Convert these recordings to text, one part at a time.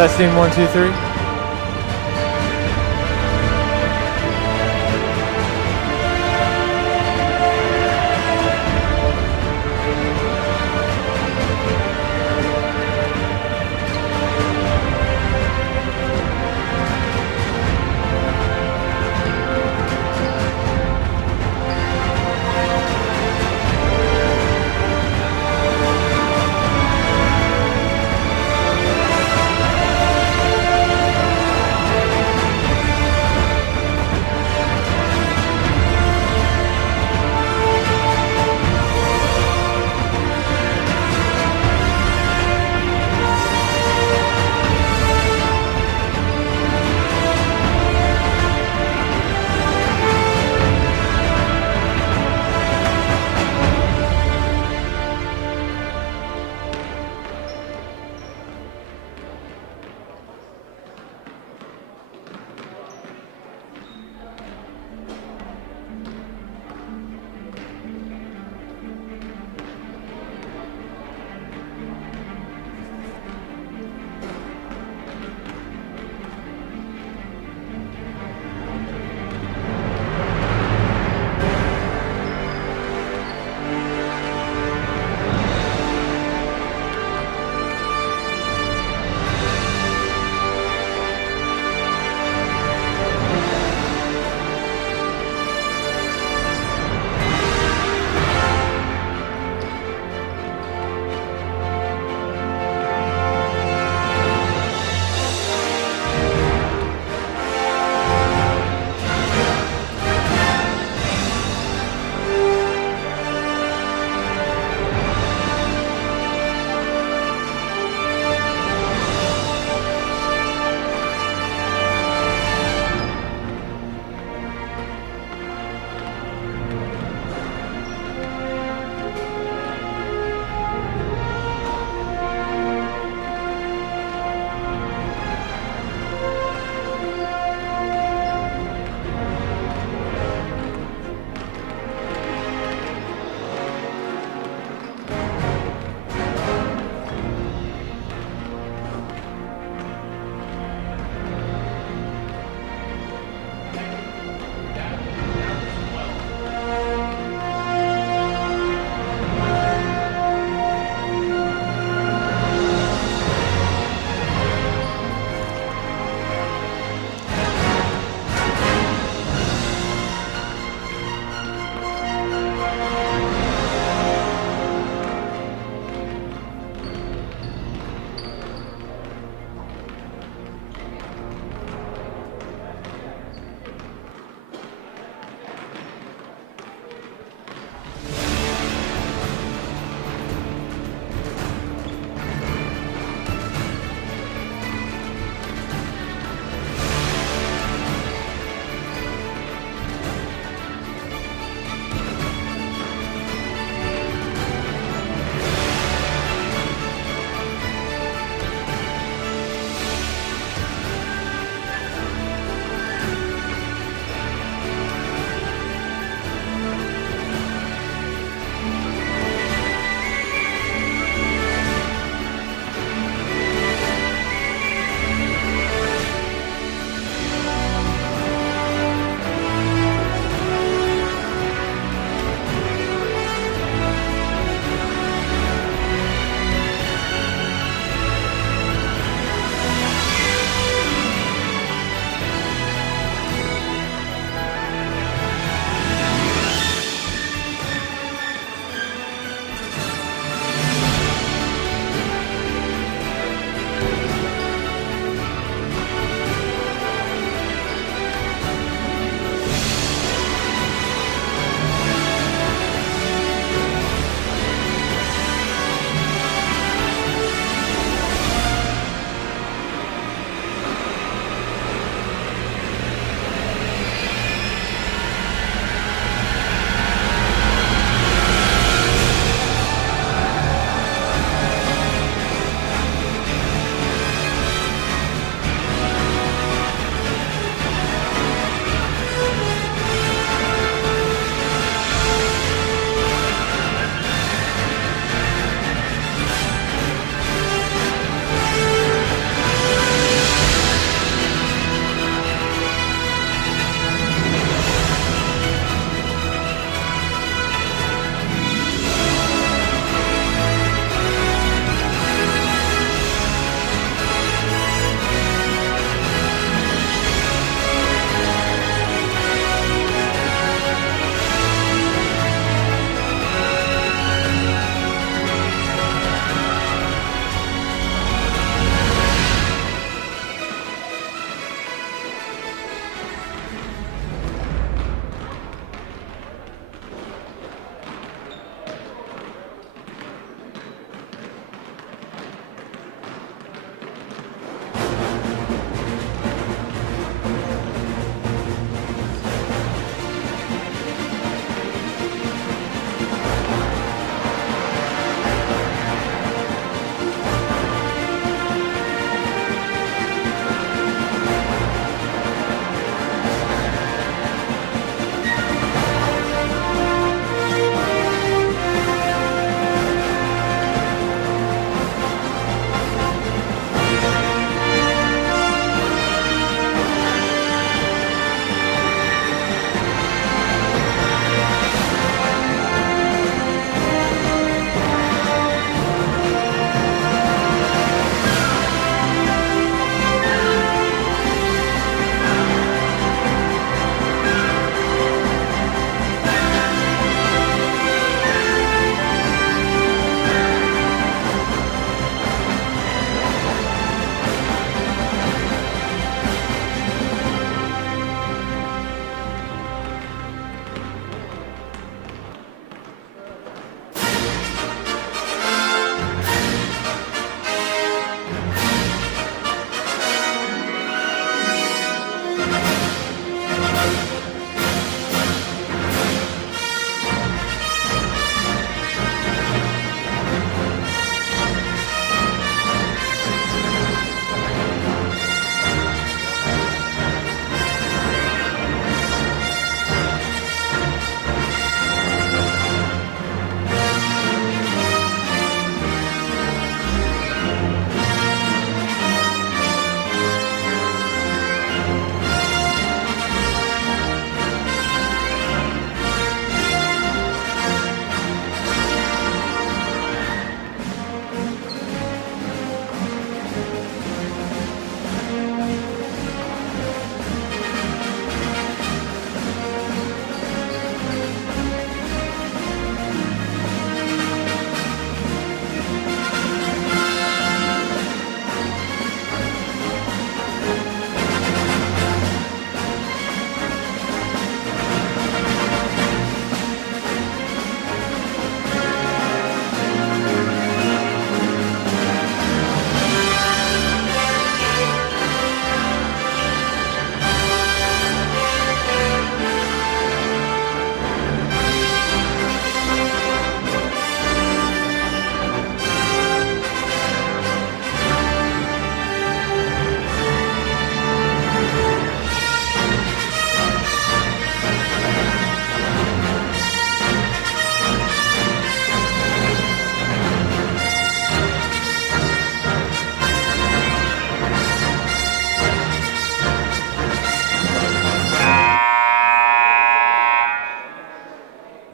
Testing 1, 2, 3.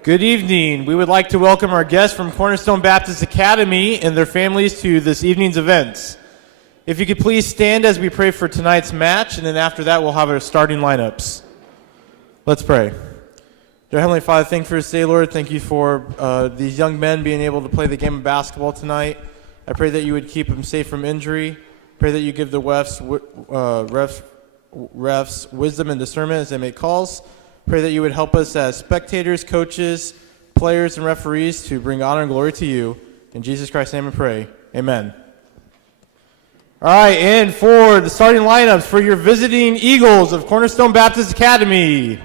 Good evening. We would like to welcome our guests from Cornerstone Baptist Academy and their families to this evening's events. If you could please stand as we pray for tonight's match, and then after that we'll have our starting lineups. Let's pray. Dear Heavenly Father, thank you for this day, Lord. Thank you for these young men being able to play the game of basketball tonight. I pray that you would keep them safe from injury. Pray that you give the refs wisdom and discernment as they make calls. Pray that you would help us as spectators, coaches, players, and referees to bring honor and glory to you. In Jesus Christ's name we pray. Amen. All right, and for the starting lineups for your visiting Eagles of Cornerstone Baptist Academy.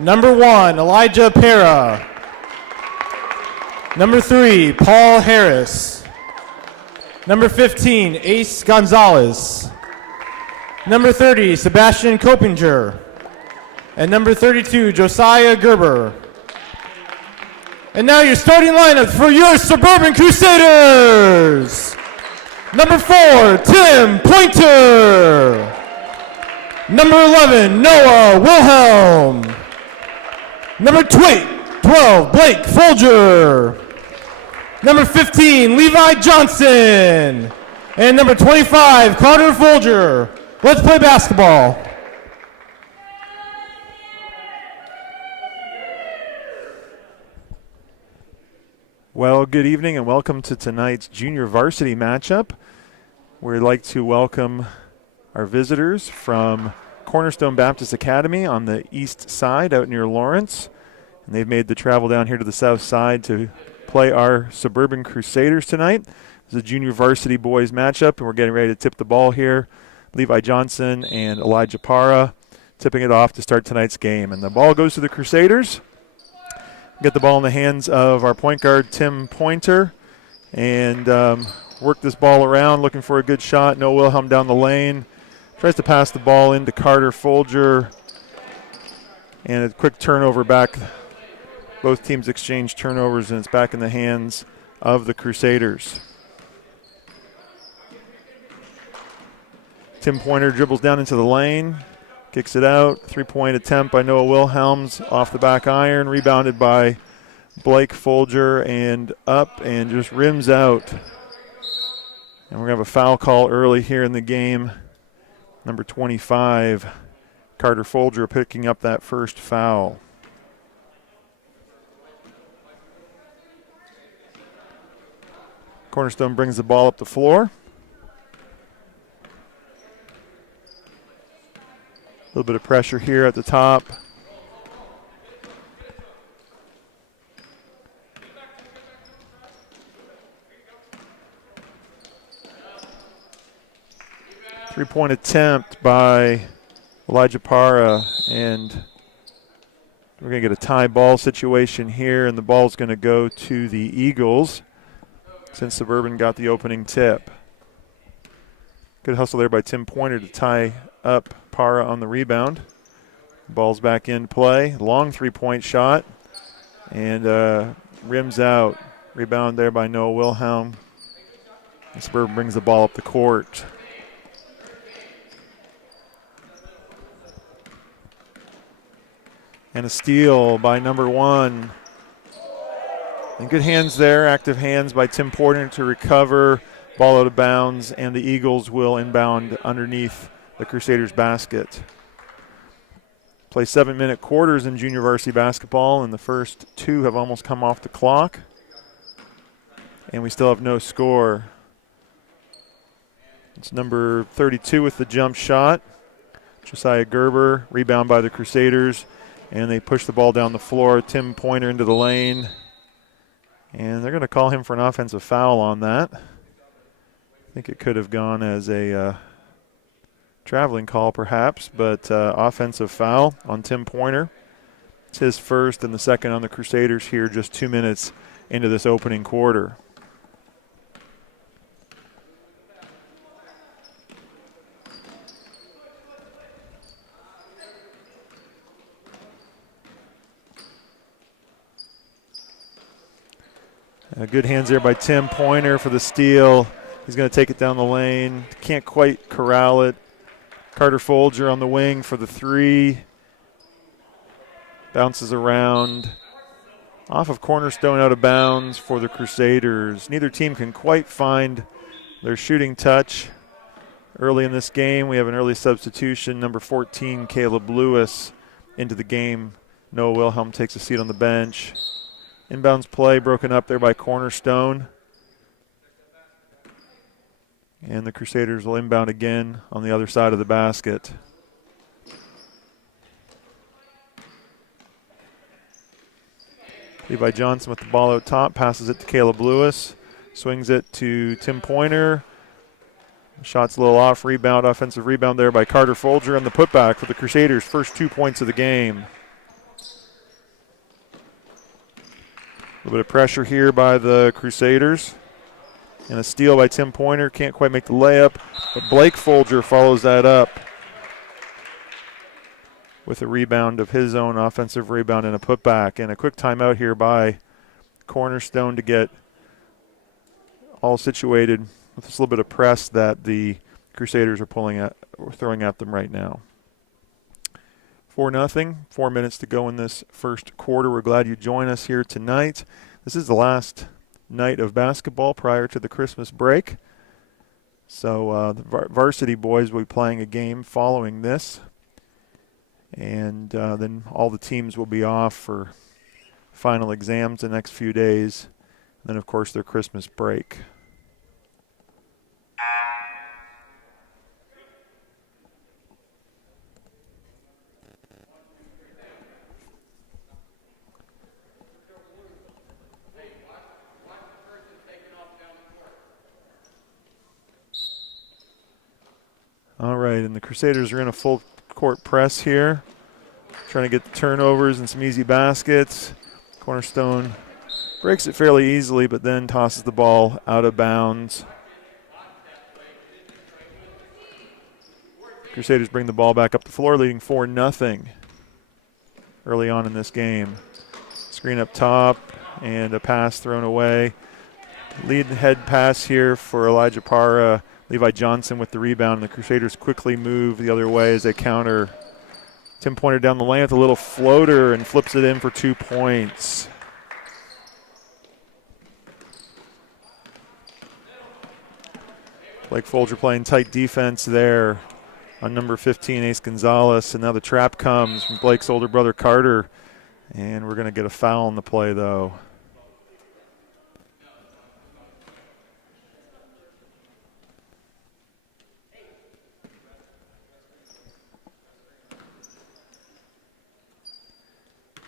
Number 1, Elijah Pera. Number 3, Paul Harris. Number 15, Ace Gonzalez. Number 30, Sebastian Kopinger. And number 32, Josiah Gerber. And now your starting lineup for your Suburban Crusaders. Number 4, Tim Pointer. Number 11, Noah Wilhelm. Number 12, Blake Folger. Number 15, Levi Johnson. And number 25, Carter Folger. Let's play basketball. Well, good evening and welcome to tonight's junior varsity matchup. We'd like to welcome our visitors from Cornerstone Baptist Academy on the east side out near Lawrence. And they've made the travel down here to the south side to play our Suburban Crusaders tonight. It's a junior varsity boys matchup, and we're getting ready to tip the ball here. Levi Johnson and Elijah Para tipping it off to start tonight's game. And the ball goes to the Crusaders. Get the ball in the hands of our point guard, Tim Pointer, and work this ball around, looking for a good shot. Noah Wilhelm down the lane. Tries to pass the ball into Carter Folger. And a quick turnover back. Both teams exchange turnovers, and it's back in the hands of the Crusaders. Tim Pointer dribbles down into the lane. Kicks it out. Three-point attempt by Noah Wilhelms off the back iron. Rebounded by Blake Folger and up and just rims out. And we're going to have a foul call early here in the game. Number 25, Carter Folger, picking up that first foul. Cornerstone brings the ball up the floor. A little bit of pressure here at the top. Three-point attempt by Elijah Para, and we're going to get a tie ball situation here, and the ball's going to go to the Eagles since Suburban got the opening tip. Good hustle there by Tim Pointer to tie up Para on the rebound. Ball's back in play. Long three-point shot. And rims out. Rebound there by Noah Wilhelm. And Suburban brings the ball up the court. And a steal by number 1. And good hands there. Active hands by Tim Pointer to recover. Ball out of bounds, and the Eagles will inbound underneath the Crusaders' basket. Play 7-minute quarters in junior varsity basketball, and the first 2 have almost come off the clock. And we still have no score. It's number 32 with the jump shot. Josiah Gerber, rebound by the Crusaders, and they push the ball down the floor. Tim Pointer into the lane, and they're going to call him for an offensive foul on that. I think it could have gone as a traveling call perhaps, but offensive foul on Tim Pointer. It's his first and the second on the Crusaders here just 2 minutes into this opening quarter. Good hands there by Tim Pointer for the steal. He's going to take it down the lane. Can't quite corral it. Carter Folger on the wing for the three. Bounces around. Off of Cornerstone, out of bounds for the Crusaders. Neither team can quite find their shooting touch. Early in this game, we have an early substitution. Number 14, Caleb Lewis, into the game. Noah Wilhelm takes a seat on the bench. Inbounds play broken up there by Cornerstone. And the Crusaders will inbound again on the other side of the basket. Levi Johnson with the ball out top, passes it to Caleb Lewis, swings it to Tim Pointer. Shot's a little off, rebound, offensive rebound there by Carter Folger on the putback for the Crusaders' first 2 points of the game. A little bit of pressure here by the Crusaders. And a steal by Tim Pointer, can't quite make the layup, but Blake Folger follows that up with a rebound of his own, offensive rebound and a putback. And a quick timeout here by Cornerstone to get all situated with this little bit of press that the Crusaders are throwing at them right now. 4-0, 4 minutes to go in this first quarter. We're glad you join us here tonight. This is the last night of basketball prior to the Christmas break. So the varsity boys will be playing a game following this. And then all the teams will be off for final exams the next few days. And then, of course, their Christmas break. All right, and the Crusaders are in a full court press here, trying to get the turnovers and some easy baskets. Cornerstone breaks it fairly easily, but then tosses the ball out of bounds. Crusaders bring the ball back up the floor, leading 4-0 early on in this game. Screen up top and a pass thrown away. Lead head pass here for Elijah Parra. Levi Johnson with the rebound, and the Crusaders quickly move the other way as they counter. Tim Pointer down the lane with a little floater and flips it in for 2 points. Blake Folger playing tight defense there on number 15, Ace Gonzalez, and now the trap comes from Blake's older brother Carter, and we're going to get a foul on the play though.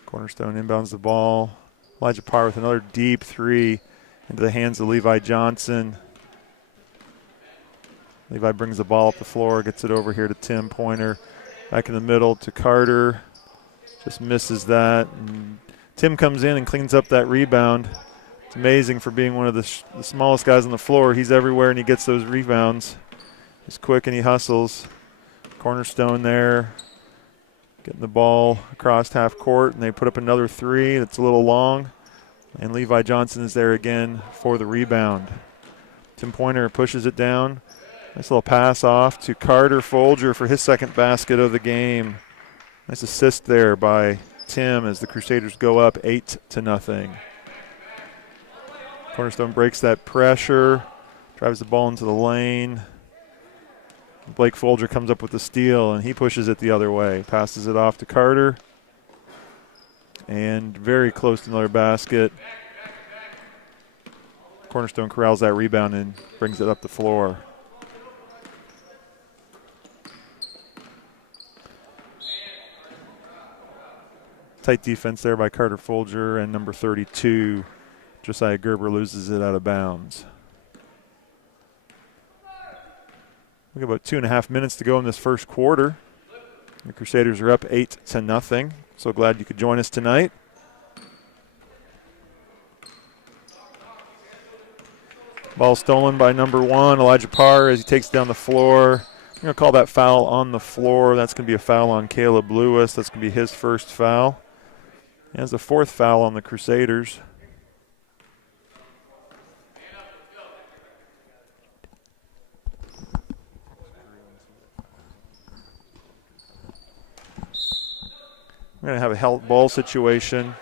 Cornerstone inbounds the ball. Elijah Parr with another deep three into the hands of Levi Johnson. Levi brings the ball up the floor, gets it over here to Tim Pointer. Back in the middle to Carter. Just misses that. And Tim comes in and cleans up that rebound. It's amazing for being one of the smallest guys on the floor. He's everywhere and he gets those rebounds. He's quick and he hustles. Cornerstone there. Getting the ball across half court, and they put up another three that's a little long. And Levi Johnson is there again for the rebound. Tim Pointer pushes it down. Nice little pass off to Carter Folger for his second basket of the game. Nice assist there by Tim as the Crusaders go up 8-0. Cornerstone breaks that pressure, drives the ball into the lane. Blake Folger comes up with the steal, and he pushes it the other way. Passes it off to Carter. And very close to another basket. Cornerstone corrals that rebound and brings it up the floor. Tight defense there by Carter Folger, and number 32, Josiah Gerber, loses it out of bounds. We got about 2.5 minutes to go in this first quarter. The Crusaders are up 8-0. So glad you could join us tonight. Ball stolen by number 1, Elijah Parr, as he takes down the floor. I'm going to call that foul on the floor. That's going to be a foul on Caleb Lewis. That's going to be his first foul. And it's the 4th foul on the Crusaders. We're going to have a help ball situation.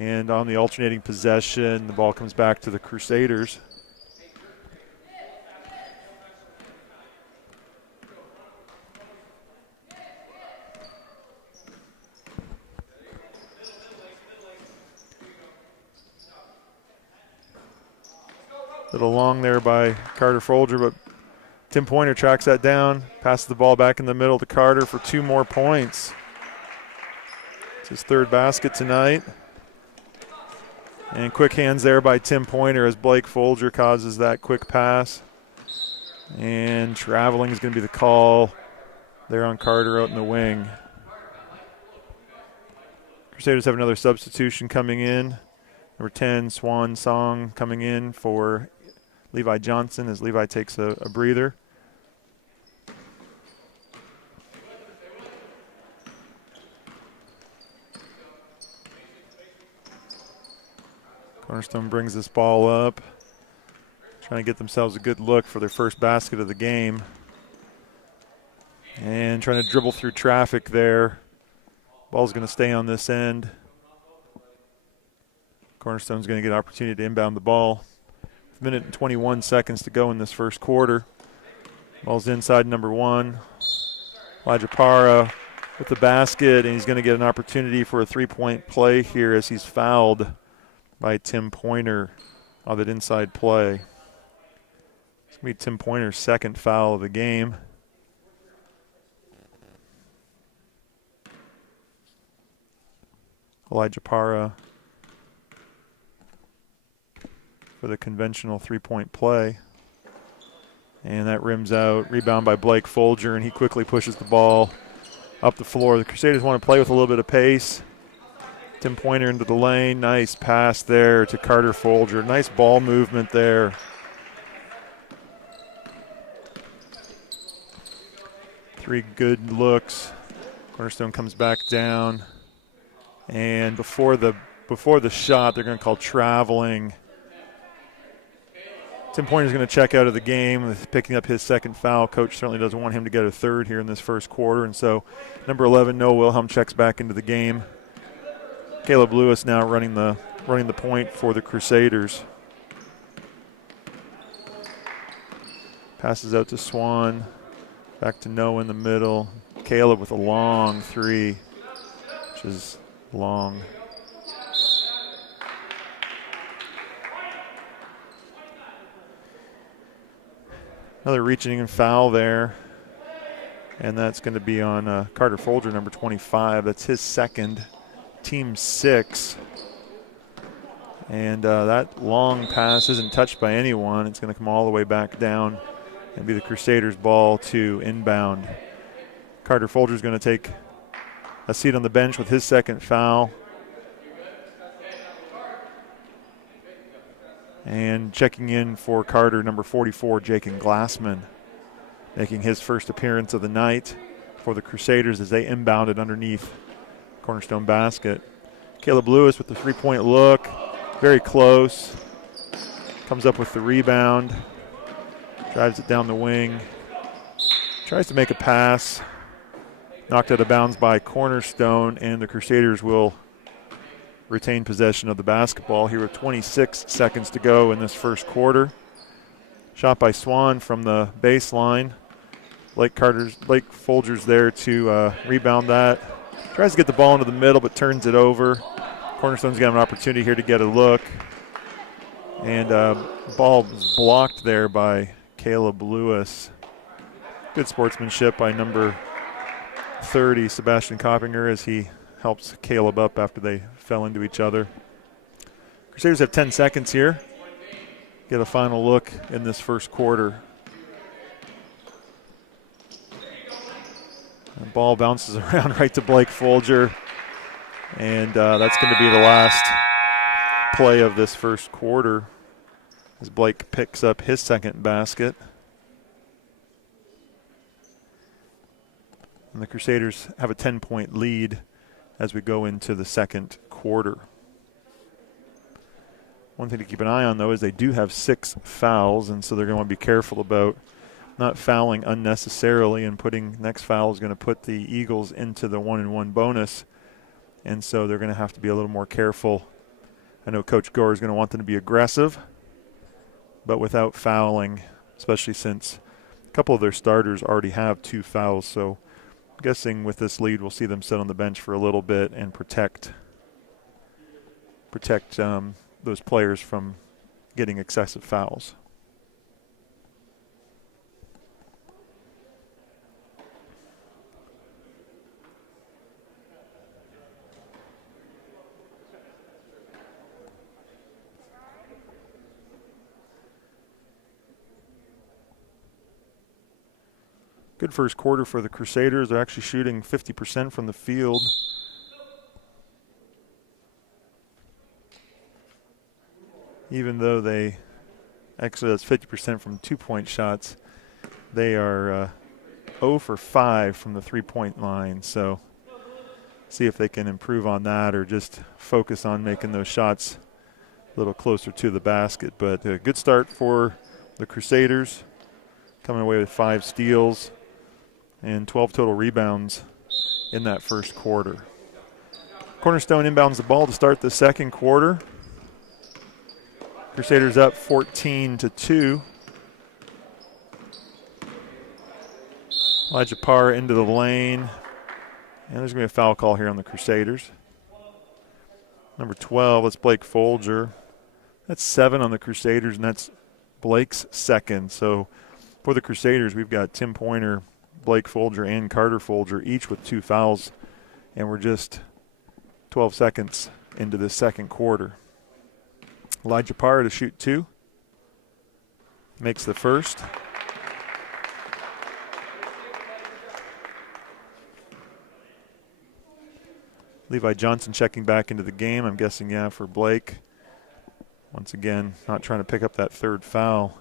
And on the alternating possession, the ball comes back to the Crusaders. Little long there by Carter Folger, but Tim Pointer tracks that down, passes the ball back in the middle to Carter for 2 more points. It's his 3rd basket tonight. And quick hands there by Tim Pointer as Blake Folger causes that quick pass. And traveling is going to be the call there on Carter out in the wing. Crusaders have another substitution coming in. Number 10, Swan Song, coming in for Levi Johnson as Levi takes a breather. Cornerstone brings this ball up, trying to get themselves a good look for their first basket of the game. And trying to dribble through traffic there. Ball's going to stay on this end. Cornerstone's going to get an opportunity to inbound the ball. 1 minute and 21 seconds to go in this first quarter. Ball's inside number 1. Elijah Parra with the basket, and he's going to get an opportunity for a 3-point play here as he's fouled by Tim Pointer on that inside play. It's going to be Tim Pointer's 2nd foul of the game. Elijah Parra for the conventional 3-point play. And that rims out. Rebound by Blake Folger, and he quickly pushes the ball up the floor. The Crusaders want to play with a little bit of pace. Tim Pointer into the lane. Nice pass there to Carter Folger. Nice ball movement there. Three good looks. Cornerstone comes back down. And before the shot, they're going to call traveling. Tim Pointer's going to check out of the game, picking up his 2nd foul. Coach certainly doesn't want him to get a 3rd here in this first quarter, and so number 11, Noah Wilhelm, checks back into the game. Caleb Lewis now running the point for the Crusaders. Passes out to Swan, back to Noah in the middle. Caleb with a long 3, which is long. Another reaching and foul there. And that's going to be on Carter Folger, number 25. That's his 2nd, team 6. And that long pass isn't touched by anyone. It's going to come all the way back down and be the Crusaders' ball to inbound. Carter Folger is going to take a seat on the bench with his 2nd foul. And checking in for Carter, number 44, Jacob Glassman, making his first appearance of the night for the Crusaders as they inbounded underneath Cornerstone basket. Caleb Lewis with the 3-point look, very close. Comes up with the rebound, drives it down the wing, tries to make a pass, knocked out of bounds by Cornerstone, and the Crusaders will retain possession of the basketball here with 26 seconds to go in this first quarter. Shot by Swan from the baseline. Blake Folger's there to rebound that. Tries to get the ball into the middle but turns it over. Cornerstone's got an opportunity here to get a look. And ball was blocked there by Caleb Lewis. Good sportsmanship by number 30, Sebastian Coppinger, as he helps Caleb up after they fell into each other. Crusaders have 10 seconds here. Get a final look in this first quarter. The ball bounces around right to Blake Folger. And that's going to be the last play of this first quarter as Blake picks up his 2nd basket. And the Crusaders have a 10-point lead as we go into the second quarter. One thing to keep an eye on, though, is they do have 6 fouls, and so they're going to want to be careful about not fouling unnecessarily, and next foul is going to put the Eagles into the 1-and-1 bonus, and so they're going to have to be a little more careful I know Coach Gore is going to want them to be aggressive, but without fouling, especially since a couple of their starters already have 2 fouls. So I'm guessing with this lead, we'll see them sit on the bench for a little bit and protect those players from getting excessive fouls. Good first quarter for the Crusaders. They're actually shooting 50% from the field. Even though that's 50% from 2-point shots, they are 0 for 5 from the 3-point line. So see if they can improve on that or just focus on making those shots a little closer to the basket. But a good start for the Crusaders, coming away with 5 steals and 12 total rebounds in that first quarter. Cornerstone inbounds the ball to start the second quarter. Crusaders up 14-2. Elijah Parr into the lane. And there's going to be a foul call here on the Crusaders. Number 12, that's Blake Folger. That's 7 on the Crusaders, and that's Blake's second. So for the Crusaders, we've got Tim Pointer, Blake Folger, and Carter Folger, each with 2 fouls. And we're just 12 seconds into the second quarter. Elijah Parr to shoot 2. Makes the first. Levi Johnson checking back into the game. I'm guessing, for Blake. Once again, not trying to pick up that third foul.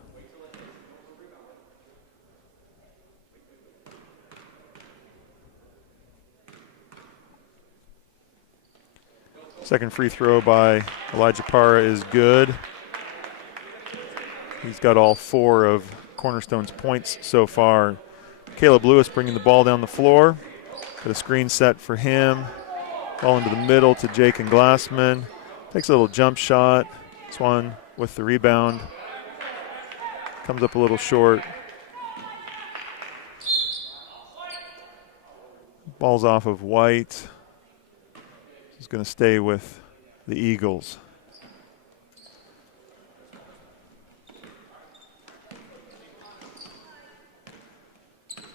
Second free throw by Elijah Parra is good. He's got all 4 of Cornerstone's points so far. Caleb Lewis bringing the ball down the floor. Got a screen set for him. Ball into the middle to Jake and Glassman. Takes a little jump shot. Swan with the rebound. Comes up a little short. Ball's off of White. He's going to stay with the Eagles.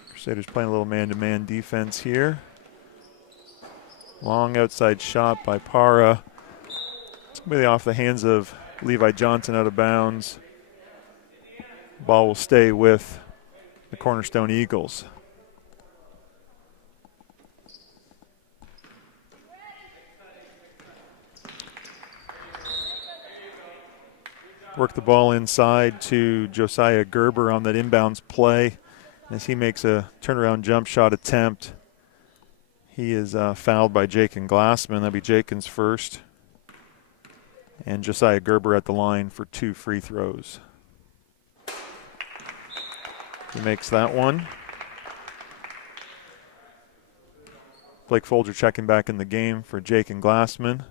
Crusaders playing a little man-to-man defense here. Long outside shot by Parra. It's going to be off the hands of Levi Johnson, out of bounds. Ball will stay with the Cornerstone Eagles. Work the ball inside to Josiah Gerber on that inbounds play. As he makes a turnaround jump shot attempt, he is fouled by Jakin Glassman. That'll be Jakin's first. And Josiah Gerber at the line for 2 free throws. He makes that one. Blake Folger checking back in the game for Jakin Glassman.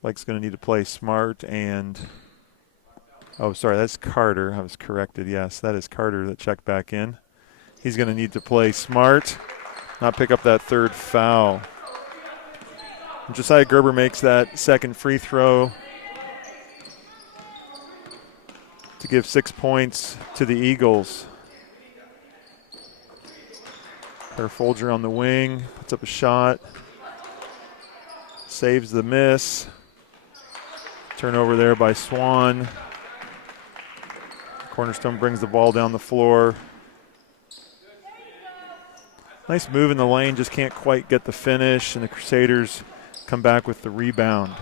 Blake's going to need to play smart and... Oh, sorry, that's Carter. I was corrected. Yes, that is Carter that checked back in. He's going to need to play smart, not pick up that third foul. And Josiah Gerber makes that second free throw to give 6 points to the Eagles. Folger on the wing, puts up a shot, saves the miss. Turnover there by Swan. Cornerstone brings the ball down the floor. Nice move in the lane, just can't quite get the finish, and the Crusaders come back with the rebound.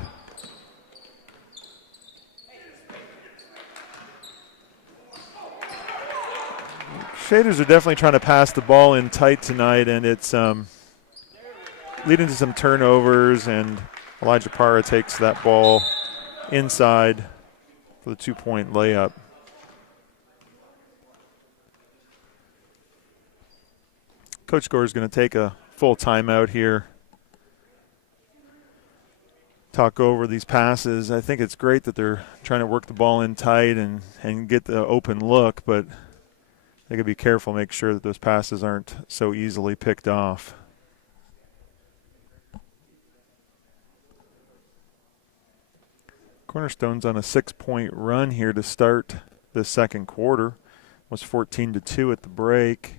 Crusaders are definitely trying to pass the ball in tight tonight, and it's leading to some turnovers, and Elijah Parra takes that ball inside for the 2-point layup. Coach Gore is going to take a full timeout here. talk over these passes. I think it's great that they're trying to work the ball in tight and get the open look, but they got to be careful, make sure that those passes aren't so easily picked off. Cornerstone's on a 6-point run here to start the second quarter. Was 14-2 at the break.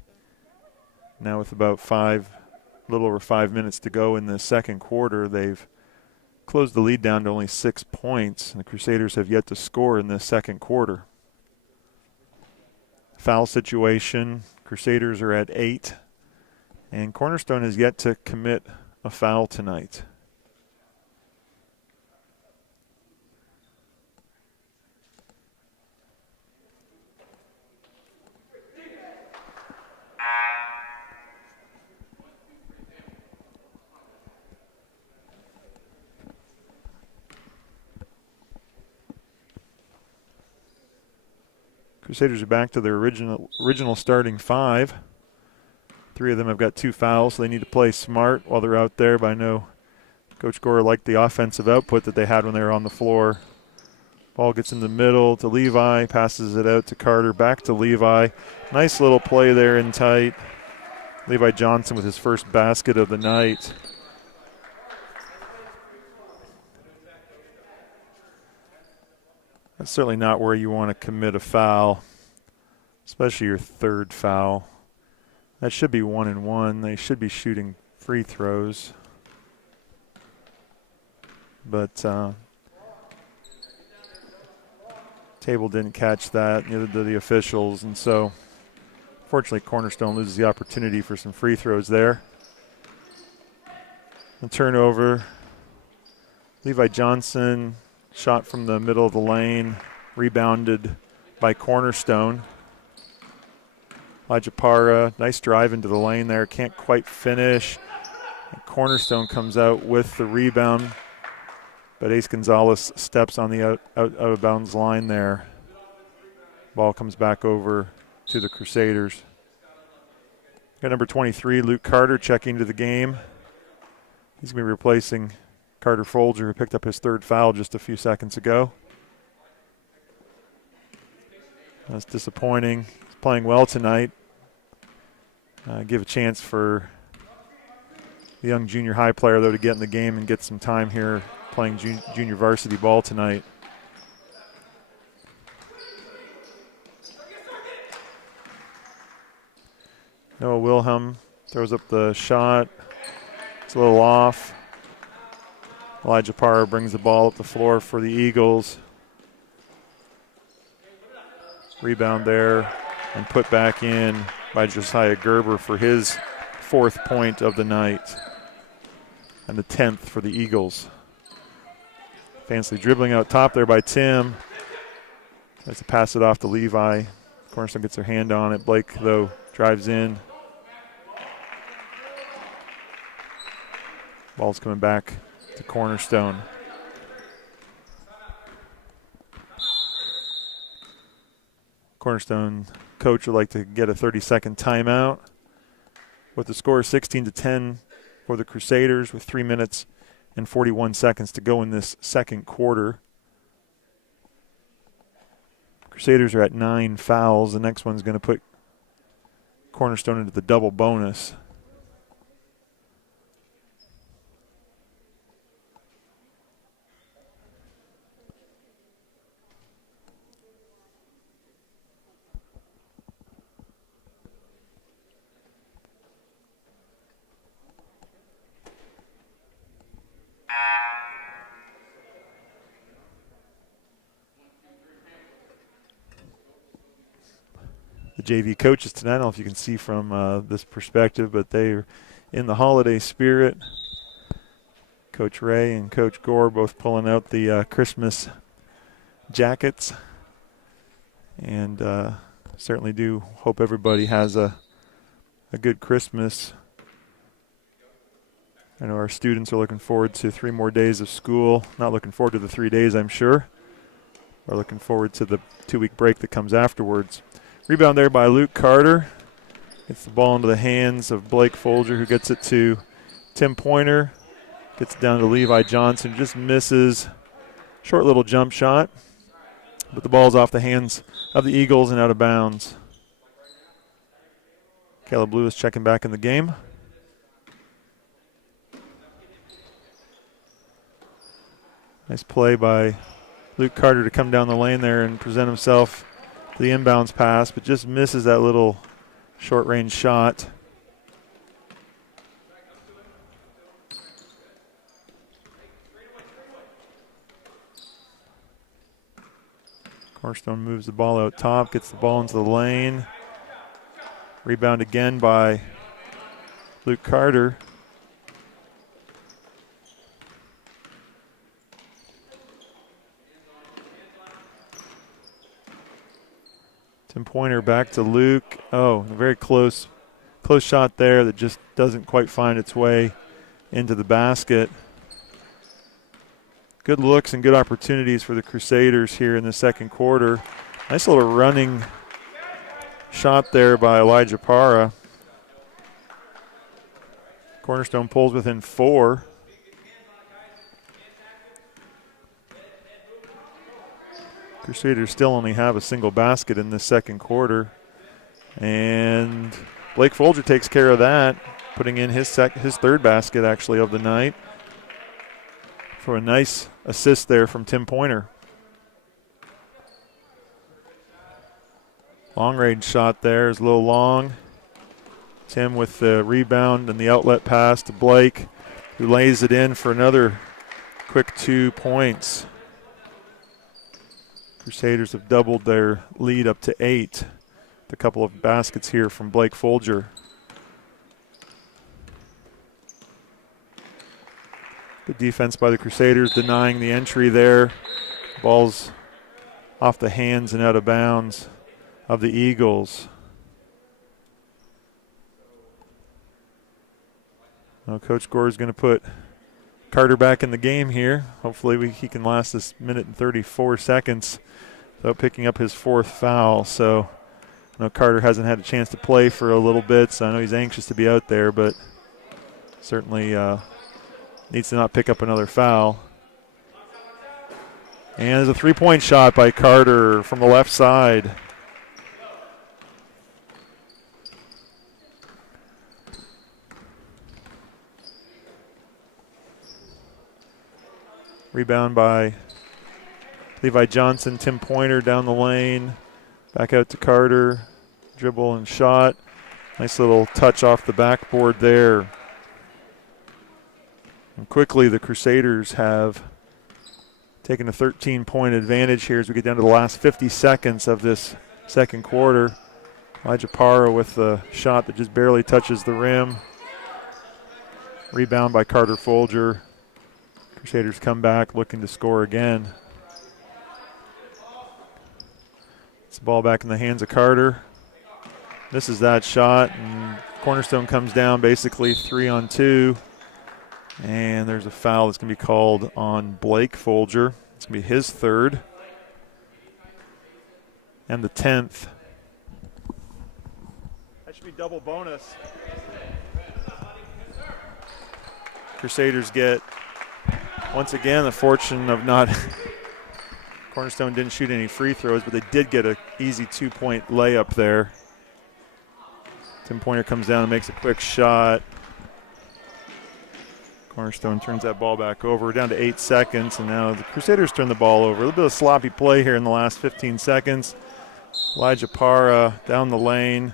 Now with about a little over 5 minutes to go in the second quarter, they've closed the lead down to only 6 points, and the Crusaders have yet to score in the second quarter. Foul situation, Crusaders are at 8, and Cornerstone has yet to commit a foul tonight. Crusaders are back to their original starting 5. 3 of them have got 2 fouls, so they need to play smart while they're out there. But I know Coach Gore liked the offensive output that they had when they were on the floor. Ball gets in the middle to Levi, passes it out to Carter, back to Levi. Nice little play there in tight. Levi Johnson with his first basket of the night. That's certainly not where you want to commit a foul, especially your third foul. That should be 1-1. They should be shooting free throws. But table didn't catch that, neither did the officials. And so, fortunately, Cornerstone loses the opportunity for some free throws there. The turnover. Levi Johnson shot from the middle of the lane, rebounded by Cornerstone. Elijah Parra, nice drive into the lane there, can't quite finish. And Cornerstone comes out with the rebound, but Ace Gonzalez steps on the out of bounds line there. Ball comes back over to the Crusaders. Got number 23, Luke Carter, checking into the game. He's going to be replacing Carter Folger, who picked up his third foul just a few seconds ago. That's disappointing. He's playing well tonight. Give a chance for the young junior high player, though, to get in the game and get some time here playing junior varsity ball tonight. Noah Wilhelm throws up the shot. It's a little off. Elijah Parra brings the ball up the floor for the Eagles. Rebound there and put back in by Josiah Gerber for his 4th point of the night and the 10th for the Eagles. Fancy dribbling out top there by Tim. Tries to pass it off to Levi. Cornerstone gets their hand on it. Blake, though, drives in. Ball's coming back to Cornerstone. Cornerstone coach would like to get a 30-second timeout. With the score 16-10 for the Crusaders with 3 minutes and 41 seconds to go in this second quarter. Crusaders are at 9 fouls. The next one's going to put Cornerstone into the double bonus. The JV coaches tonight, I don't know if you can see from this perspective, but they're in the holiday spirit. Coach Ray and Coach Gore both pulling out the Christmas jackets. And certainly do hope everybody has a good Christmas. I know our students are looking forward to 3 more days of school. Not looking forward to the 3 days, I'm sure. We're looking forward to the 2-week break that comes afterwards. Rebound there by Luke Carter. Gets the ball into the hands of Blake Folger, who gets it to Tim Pointer. Gets down to Levi Johnson, just misses. Short little jump shot, but the ball's off the hands of the Eagles and out of bounds. Caleb Lewis checking back in the game. Nice play by Luke Carter to come down the lane there and present himself to the inbounds pass, but just misses that little short-range shot. Cornerstone moves the ball out top, gets the ball into the lane. Rebound again by Luke Carter. Tim Pointer back to Luke. Oh, a very close shot there that just doesn't quite find its way into the basket. Good looks and good opportunities for the Crusaders here in the second quarter. Nice little running shot there by Elijah Parra. Cornerstone pulls within 4. Crusaders still only have a single basket in this second quarter. And Blake Folger takes care of that, putting in his third basket actually of the night for a nice assist there from Tim Pointer. Long range shot there is a little long. Tim with the rebound and the outlet pass to Blake, who lays it in for another quick 2 points. Crusaders have doubled their lead up to 8. A couple of baskets here from Blake Folger. Good defense by the Crusaders, denying the entry there. Ball's off the hands and out of bounds of the Eagles. Now Coach Gore is going to put Carter back in the game here. Hopefully he can last this minute and 34 seconds without picking up his 4th foul. So I know Carter hasn't had a chance to play for a little bit, so I know he's anxious to be out there, but certainly needs to not pick up another foul. And there's a 3-point shot by Carter from the left side. Rebound by Levi Johnson. Tim Pointer down the lane. Back out to Carter. Dribble and shot. Nice little touch off the backboard there. And quickly the Crusaders have taken a 13-point advantage here as we get down to the last 50 seconds of this second quarter. Elijah Parra with the shot that just barely touches the rim. Rebound by Carter Folger. Crusaders come back looking to score again. It's the ball back in the hands of Carter. Misses that shot, and Cornerstone comes down basically 3-on-2. And there's a foul that's going to be called on Blake Folger. It's going to be his 3rd and the 10th. That should be double bonus. Crusaders get, once again, the fortune of not Cornerstone didn't shoot any free throws, but they did get an easy 2-point layup there. Tim Pointer comes down and makes a quick shot. Cornerstone turns that ball back over. We're down to 8 seconds, and now the Crusaders turn the ball over. A little bit of sloppy play here in the last 15 seconds. Elijah Parra down the lane.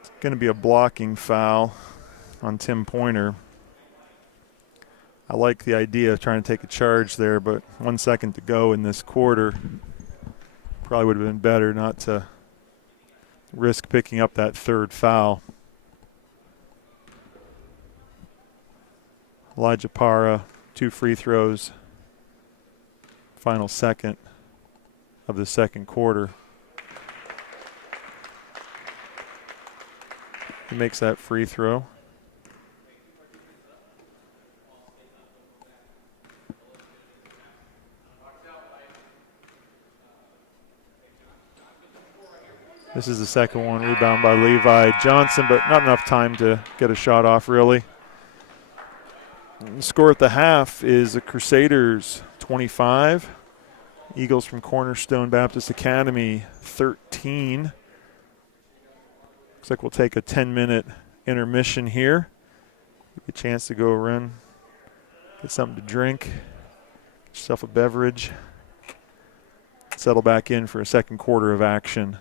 It's going to be a blocking foul on Tim Pointer. I like the idea of trying to take a charge there, but 1 second to go in this quarter. Probably would have been better not to risk picking up that 3rd foul. Elijah Parra, 2 free throws. Final second of the second quarter. He makes that free throw. This is the second one, rebound by Levi Johnson, but not enough time to get a shot off, really. The score at the half is the Crusaders 25, Eagles from Cornerstone Baptist Academy 13. Looks like we'll take a 10-minute intermission here. Give you a chance to go run, get something to drink, get yourself a beverage, settle back in for a second quarter of action.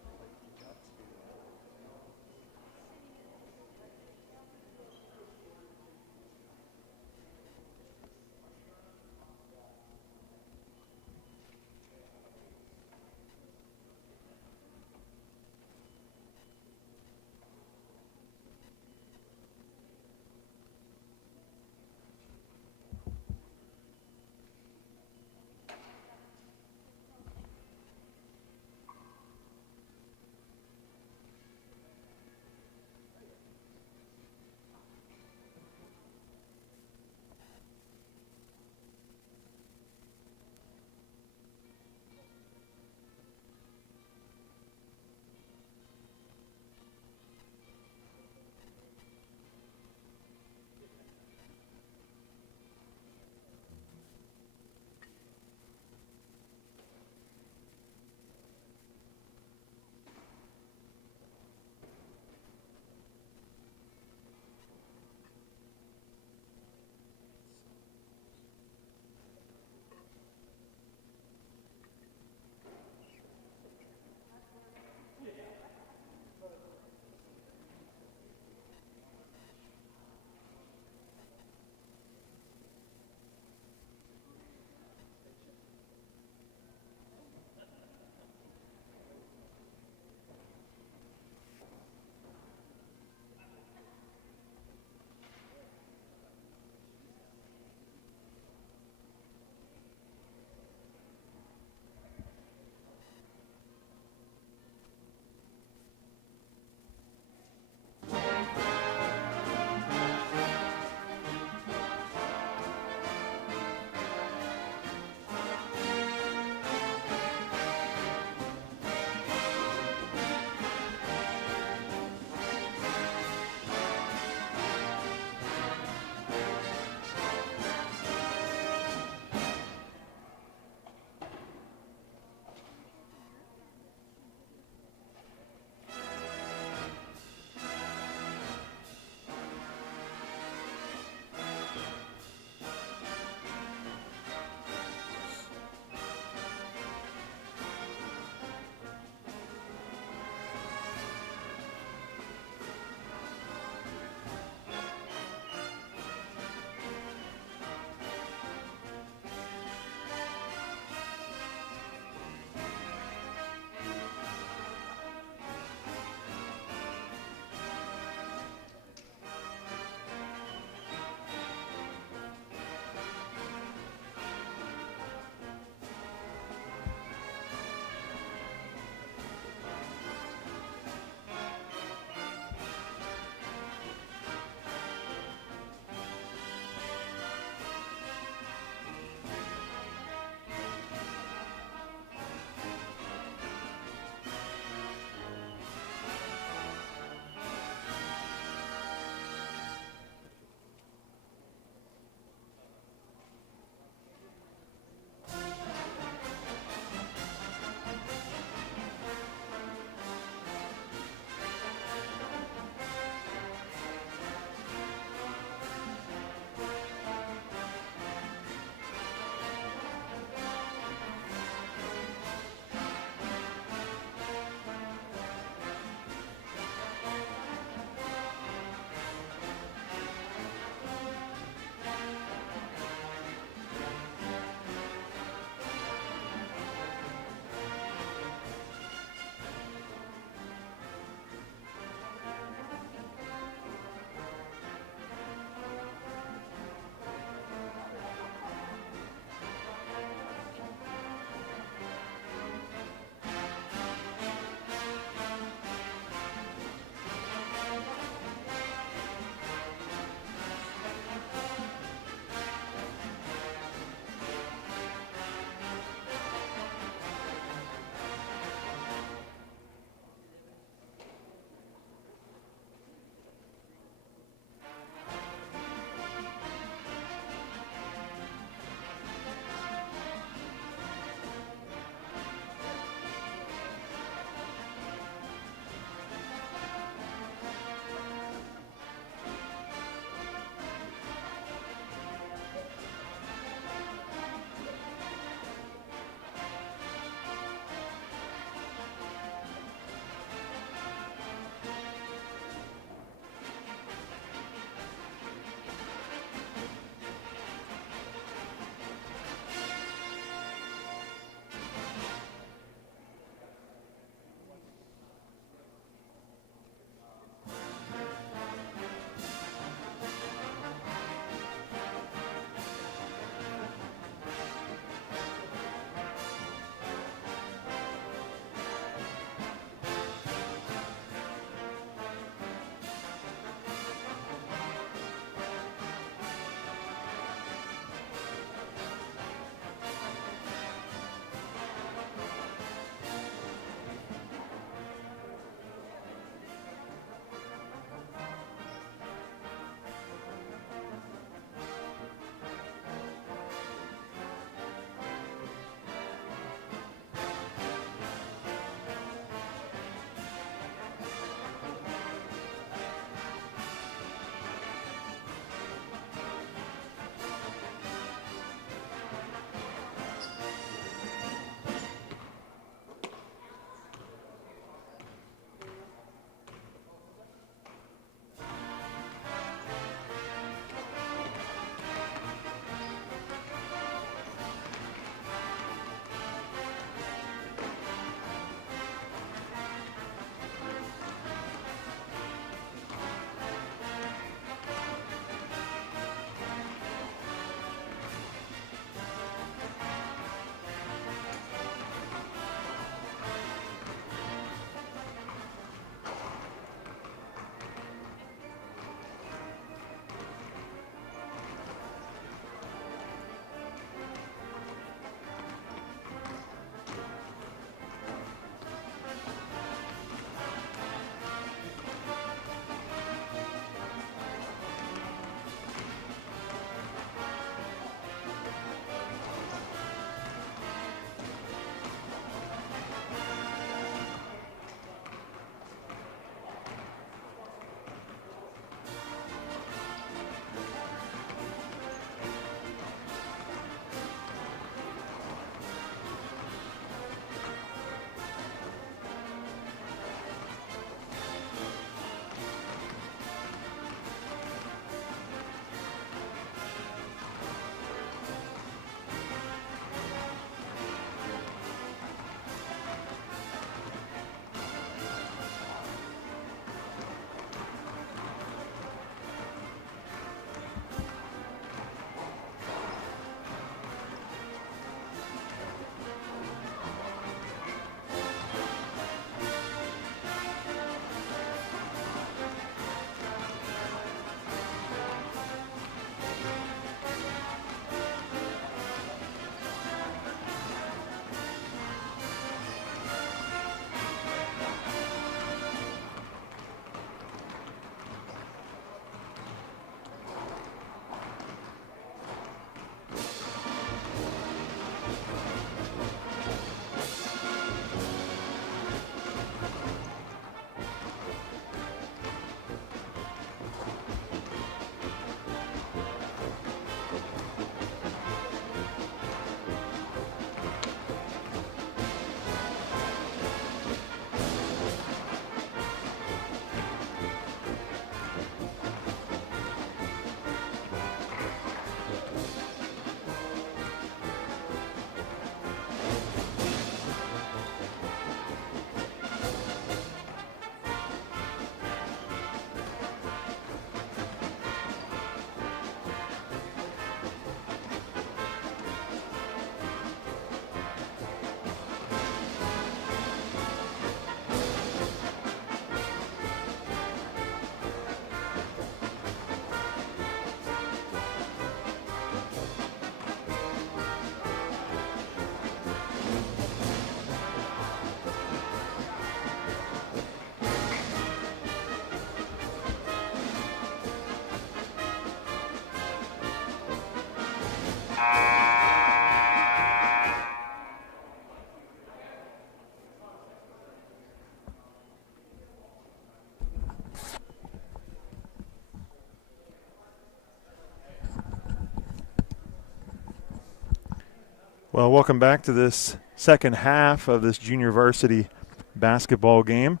Well, welcome back to this second half of this junior varsity basketball game.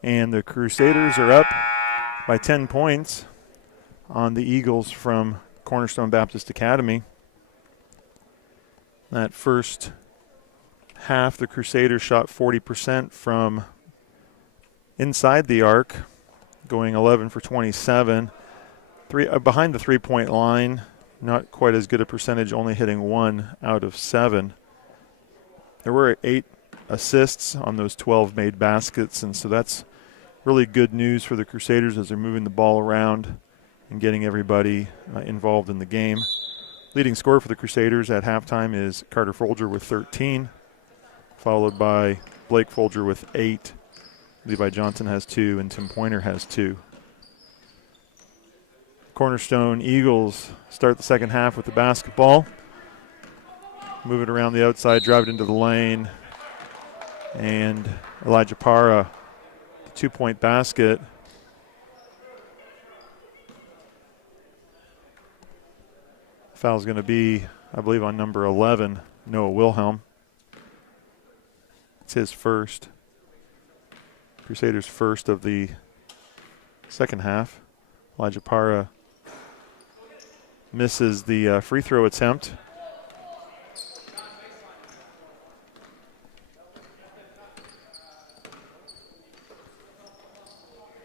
And the Crusaders are up by 10 points on the Eagles from Cornerstone Baptist Academy. That first half, the Crusaders shot 40% from inside the arc, going 11 for 27. Behind the three-point line, not quite as good a percentage, only hitting 1 out of 7. There were 8 assists on those 12 made baskets, and so that's really good news for the Crusaders as they're moving the ball around and getting everybody involved in the game. Leading scorer for the Crusaders at halftime is Carter Folger with 13, followed by Blake Folger with 8. Levi Johnson has 2, and Tim Pointer has 2. Cornerstone Eagles start the second half with the basketball. Move it around the outside, drive it into the lane. And Elijah Parra, the two-point basket. Foul's going to be, I believe, on number 11, Noah Wilhelm. It's his first. Crusaders' first of the second half. Elijah Parra misses the free throw attempt.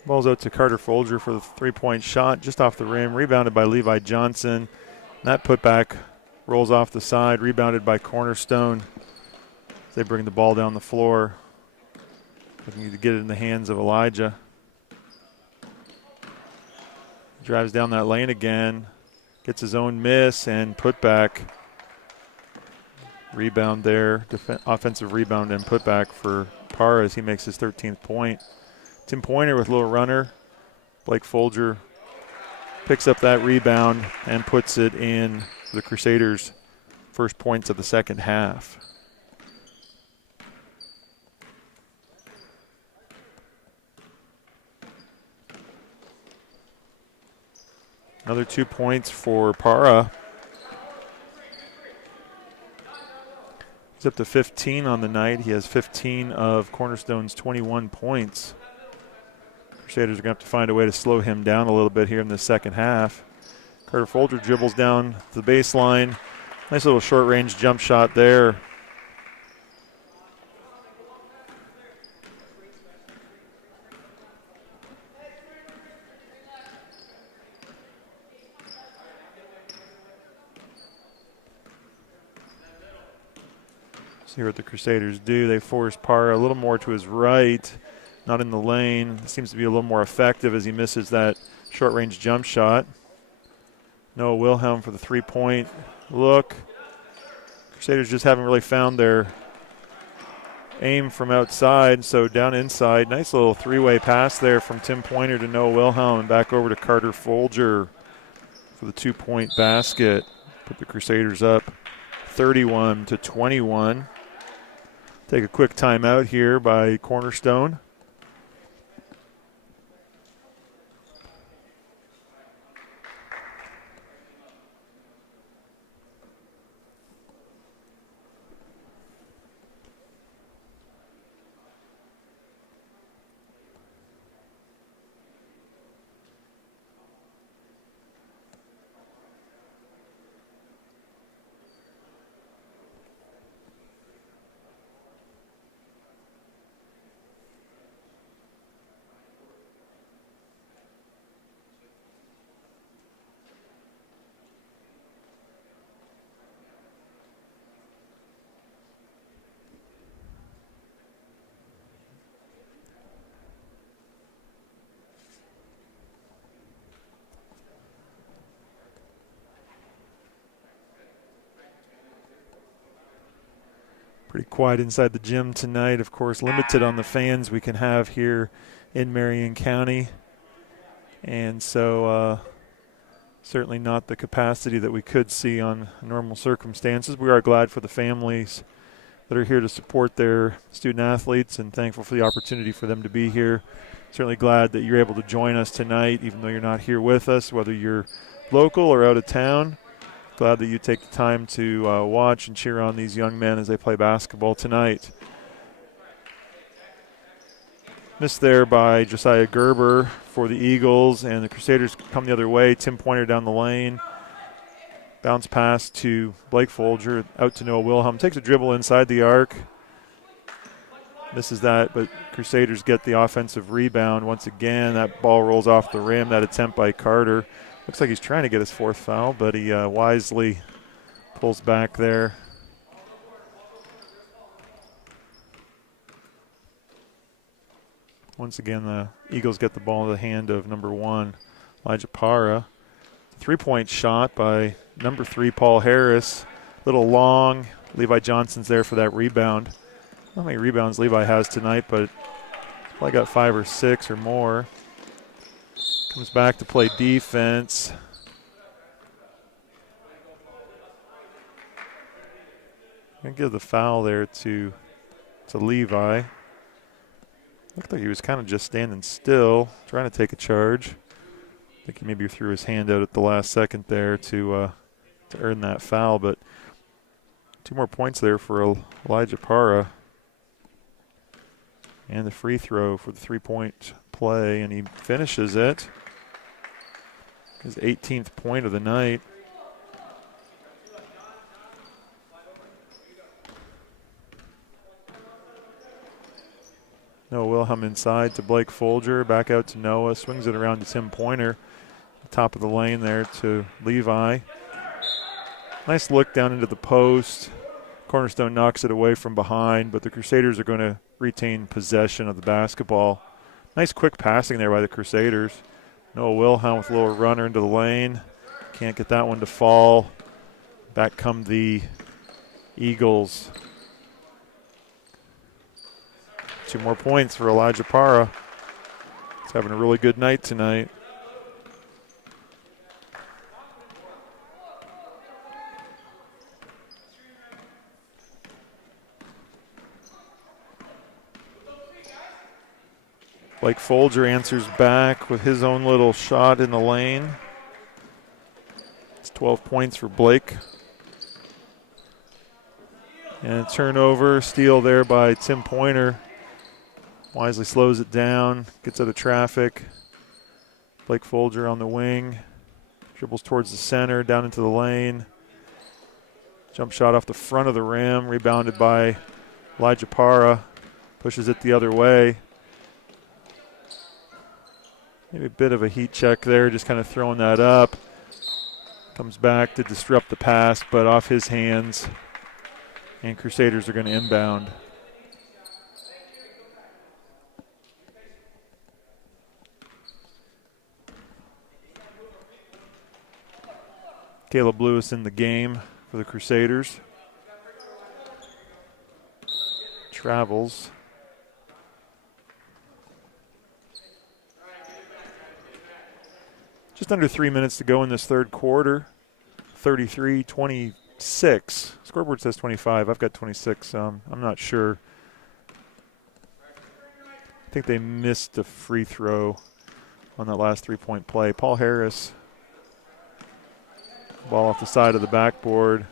Ball's out to Carter Folger for the three-point shot, just off the rim, rebounded by Levi Johnson. That putback rolls off the side, rebounded by Cornerstone. They bring the ball down the floor, looking to get it in the hands of Elijah. Drives down that lane again, gets his own miss and putback. Rebound there, offensive rebound and putback for Parra as he makes his 13th point. Tim Pointer with a little runner. Blake Folger picks up that rebound and puts it in the Crusaders' first points of the second half. Another 2 points for Parra. He's up to 15 on the night. He has 15 of Cornerstone's 21 points. Crusaders are going to have to find a way to slow him down a little bit here in the second half. Carter Folger dribbles down the baseline. Nice little short-range jump shot there. See what the Crusaders do. They force Parra a little more to his right, not in the lane. Seems to be a little more effective as he misses that short-range jump shot. Noah Wilhelm for the three-point look. Crusaders just haven't really found their aim from outside, so down inside. Nice little three-way pass there from Tim Pointer to Noah Wilhelm and back over to Carter Folger for the two-point basket. Put the Crusaders up 31-21. Take a quick timeout here by Cornerstone. Pretty quiet inside the gym tonight. Of course, limited on the fans we can have here in Marion County. And so Certainly not the capacity that we could see on normal circumstances. We are glad for the families that are here to support their student athletes and thankful for the opportunity for them to be here. Certainly glad that you're able to join us tonight, even though you're not here with us, whether you're local or out of town. Glad that you take the time to watch and cheer on these young men as they play basketball tonight. Missed there by Josiah Gerber for the Eagles, and the Crusaders come the other way. Tim Pointer down the lane. Bounce pass to Blake Folger, out to Noah Wilhelm. Takes a dribble inside the arc. Misses that, but Crusaders get the offensive rebound once again. That ball rolls off the rim, that attempt by Carter. Looks like he's trying to get his fourth foul, but he wisely pulls back there. Once again, the Eagles get the ball in the hand of number 1, Elijah Parra. Three-point shot by number 3, Paul Harris. Little long. Levi Johnson's there for that rebound. I don't know how many rebounds Levi has tonight, but probably got 5 or 6 or more. Comes back to play defense. Gonna give the foul there to Levi. Looked like he was kind of just standing still, trying to take a charge. I think he maybe threw his hand out at the last second there to earn that foul, but 2 more points there for Elijah Parra. And the free throw for the 3-point play, and he finishes it. His 18th point of the night. Noah Wilhelm inside to Blake Folger, back out to Noah, swings it around to Tim Pointer. Top of the lane there to Levi. Nice look down into the post. Cornerstone knocks it away from behind, but the Crusaders are going to retain possession of the basketball. Nice quick passing there by the Crusaders. Noah Wilhelm with a little runner into the lane. Can't get that one to fall. Back come the Eagles. 2 more points for Elijah Parra. He's having a really good night tonight. Blake Folger answers back with his own little shot in the lane. It's 12 points for Blake. And a turnover, steal there by Tim Pointer. Wisely slows it down, gets out of traffic. Blake Folger on the wing. Dribbles towards the center, down into the lane. Jump shot off the front of the rim, rebounded by Elijah Parra. Pushes it the other way. Maybe a bit of a heat check there, just kind of throwing that up. Comes back to disrupt the pass, but off his hands. And Crusaders are going to inbound. Caleb Lewis in the game for the Crusaders. Travels. Just under 3 minutes to go in this third quarter. 33-26. Scoreboard says 25. I've got 26. I'm not sure. I think they missed a free throw on that last 3-point play. Paul Harris. Ball off the side of the backboard.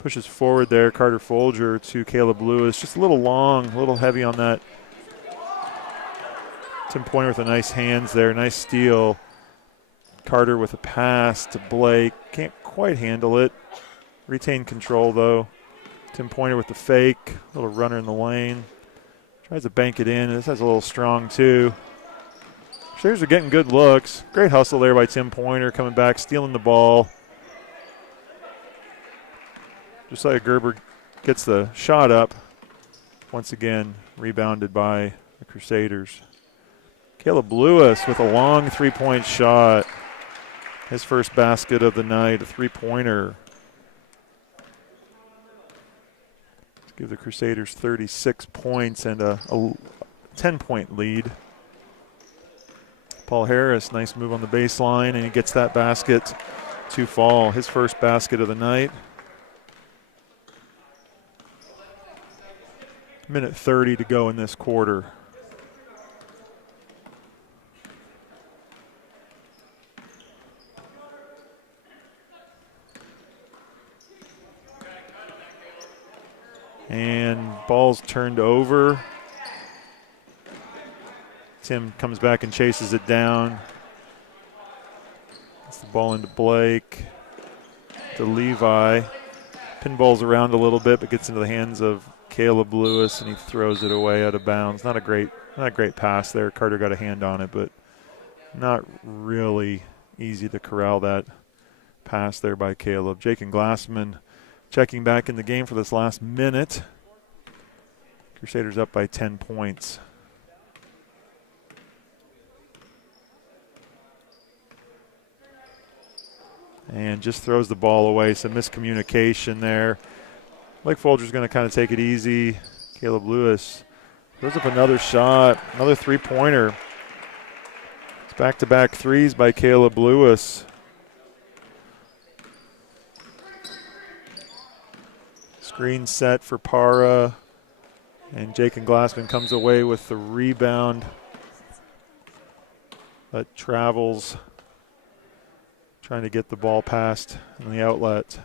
Pushes forward there. Carter Folger to Caleb Lewis. Just a little long, a little heavy on that. Tim Pointer with a nice hands there. Nice steal. Carter with a pass to Blake. Can't quite handle it. Retain control, though. Tim Pointer with the fake. Little runner in the lane. Tries to bank it in. This has a little strong, too. Crusaders are getting good looks. Great hustle there by Tim Pointer. Coming back, stealing the ball. Josiah Gerber gets the shot up. Once again, rebounded by the Crusaders. Caleb Lewis with a long 3-point shot. His first basket of the night, a 3-pointer. Let's give the Crusaders 36 points and a 10-point lead. Paul Harris, nice move on the baseline, and he gets that basket 2 fall, his first basket of the night. Minute 30 to go in this quarter. And ball's turned over. Tim comes back and chases it down. Gets the ball into Blake. To Levi. Pinballs around a little bit, but gets into the hands of Caleb Lewis, and he throws it away out of bounds. Not a great pass there. Carter got a hand on it, but not really easy to corral that pass there by Caleb. Jake and Glassman checking back in the game for this last minute. Crusaders up by 10 points. And just throws the ball away. Some miscommunication there. Blake Folger's going to kind of take it easy. Caleb Lewis throws up another shot, another three-pointer. It's back-to-back threes by Caleb Lewis. Screen set for Para. And Jake and Glassman comes away with the rebound. But travels, trying to get the ball past on the outlet.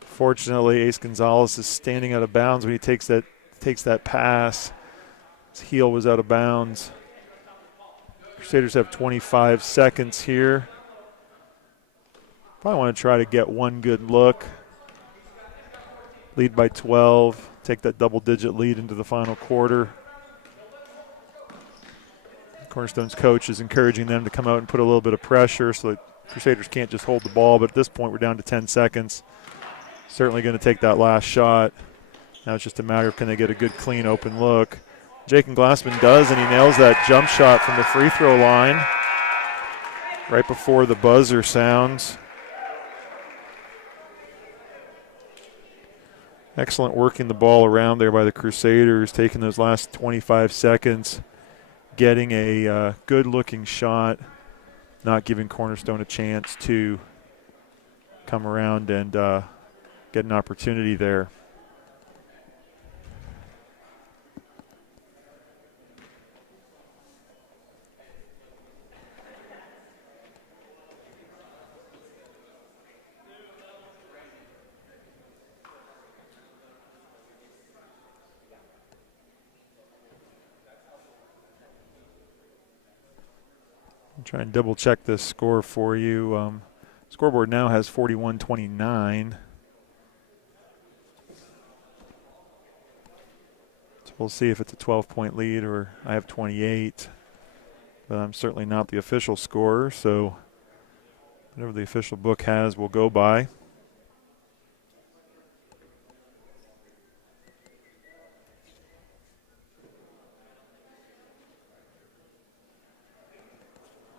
Fortunately, Ace Gonzalez is standing out of bounds when he takes that pass. His heel was out of bounds. Crusaders have 25 seconds here. Probably want to try to get one good look. Lead by 12. Take that double-digit lead into the final quarter. Cornerstone's coach is encouraging them to come out and put a little bit of pressure so that Crusaders can't just hold the ball. But at this point, we're down to 10 seconds. Certainly going to take that last shot. Now it's just a matter of can they get a good, clean, open look. Jake and Glassman does, and he nails that jump shot from the free throw line right before the buzzer sounds. Excellent working the ball around there by the Crusaders, taking those last 25 seconds, getting a good-looking shot, not giving Cornerstone a chance to come around and get an opportunity there. Try and double check this score for you. Scoreboard now has 41-29. So we'll see if it's a 12-point lead or I have 28. But I'm certainly not the official scorer, so whatever the official book has, we'll go by.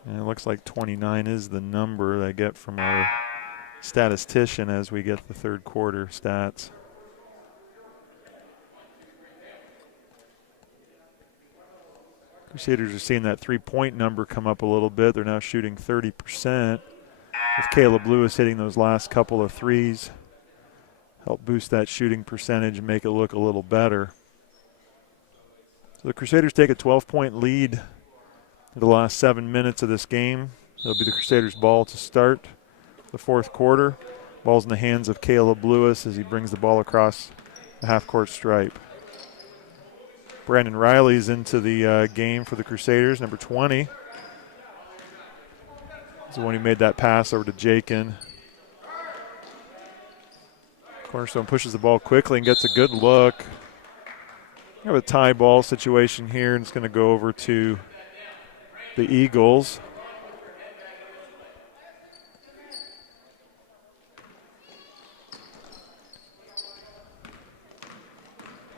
And it looks like 29 is the number I get from our statistician as we get the third quarter stats. Crusaders are seeing that three-point number come up a little bit. They're now shooting 30%. With Caleb Lewis hitting those last couple of threes, help boost that shooting percentage and make it look a little better. So the Crusaders take a 12-point lead in the last 7 minutes of this game. It'll be the Crusaders' ball to start the fourth quarter. Ball's in the hands of Caleb Lewis as he brings the ball across the half-court stripe. Brandon Riley's into the game for the Crusaders, number 20. He's the one who made that pass over to Jakin. Cornerstone pushes the ball quickly and gets a good look. We have a tie ball situation here, and it's going to go over to the Eagles.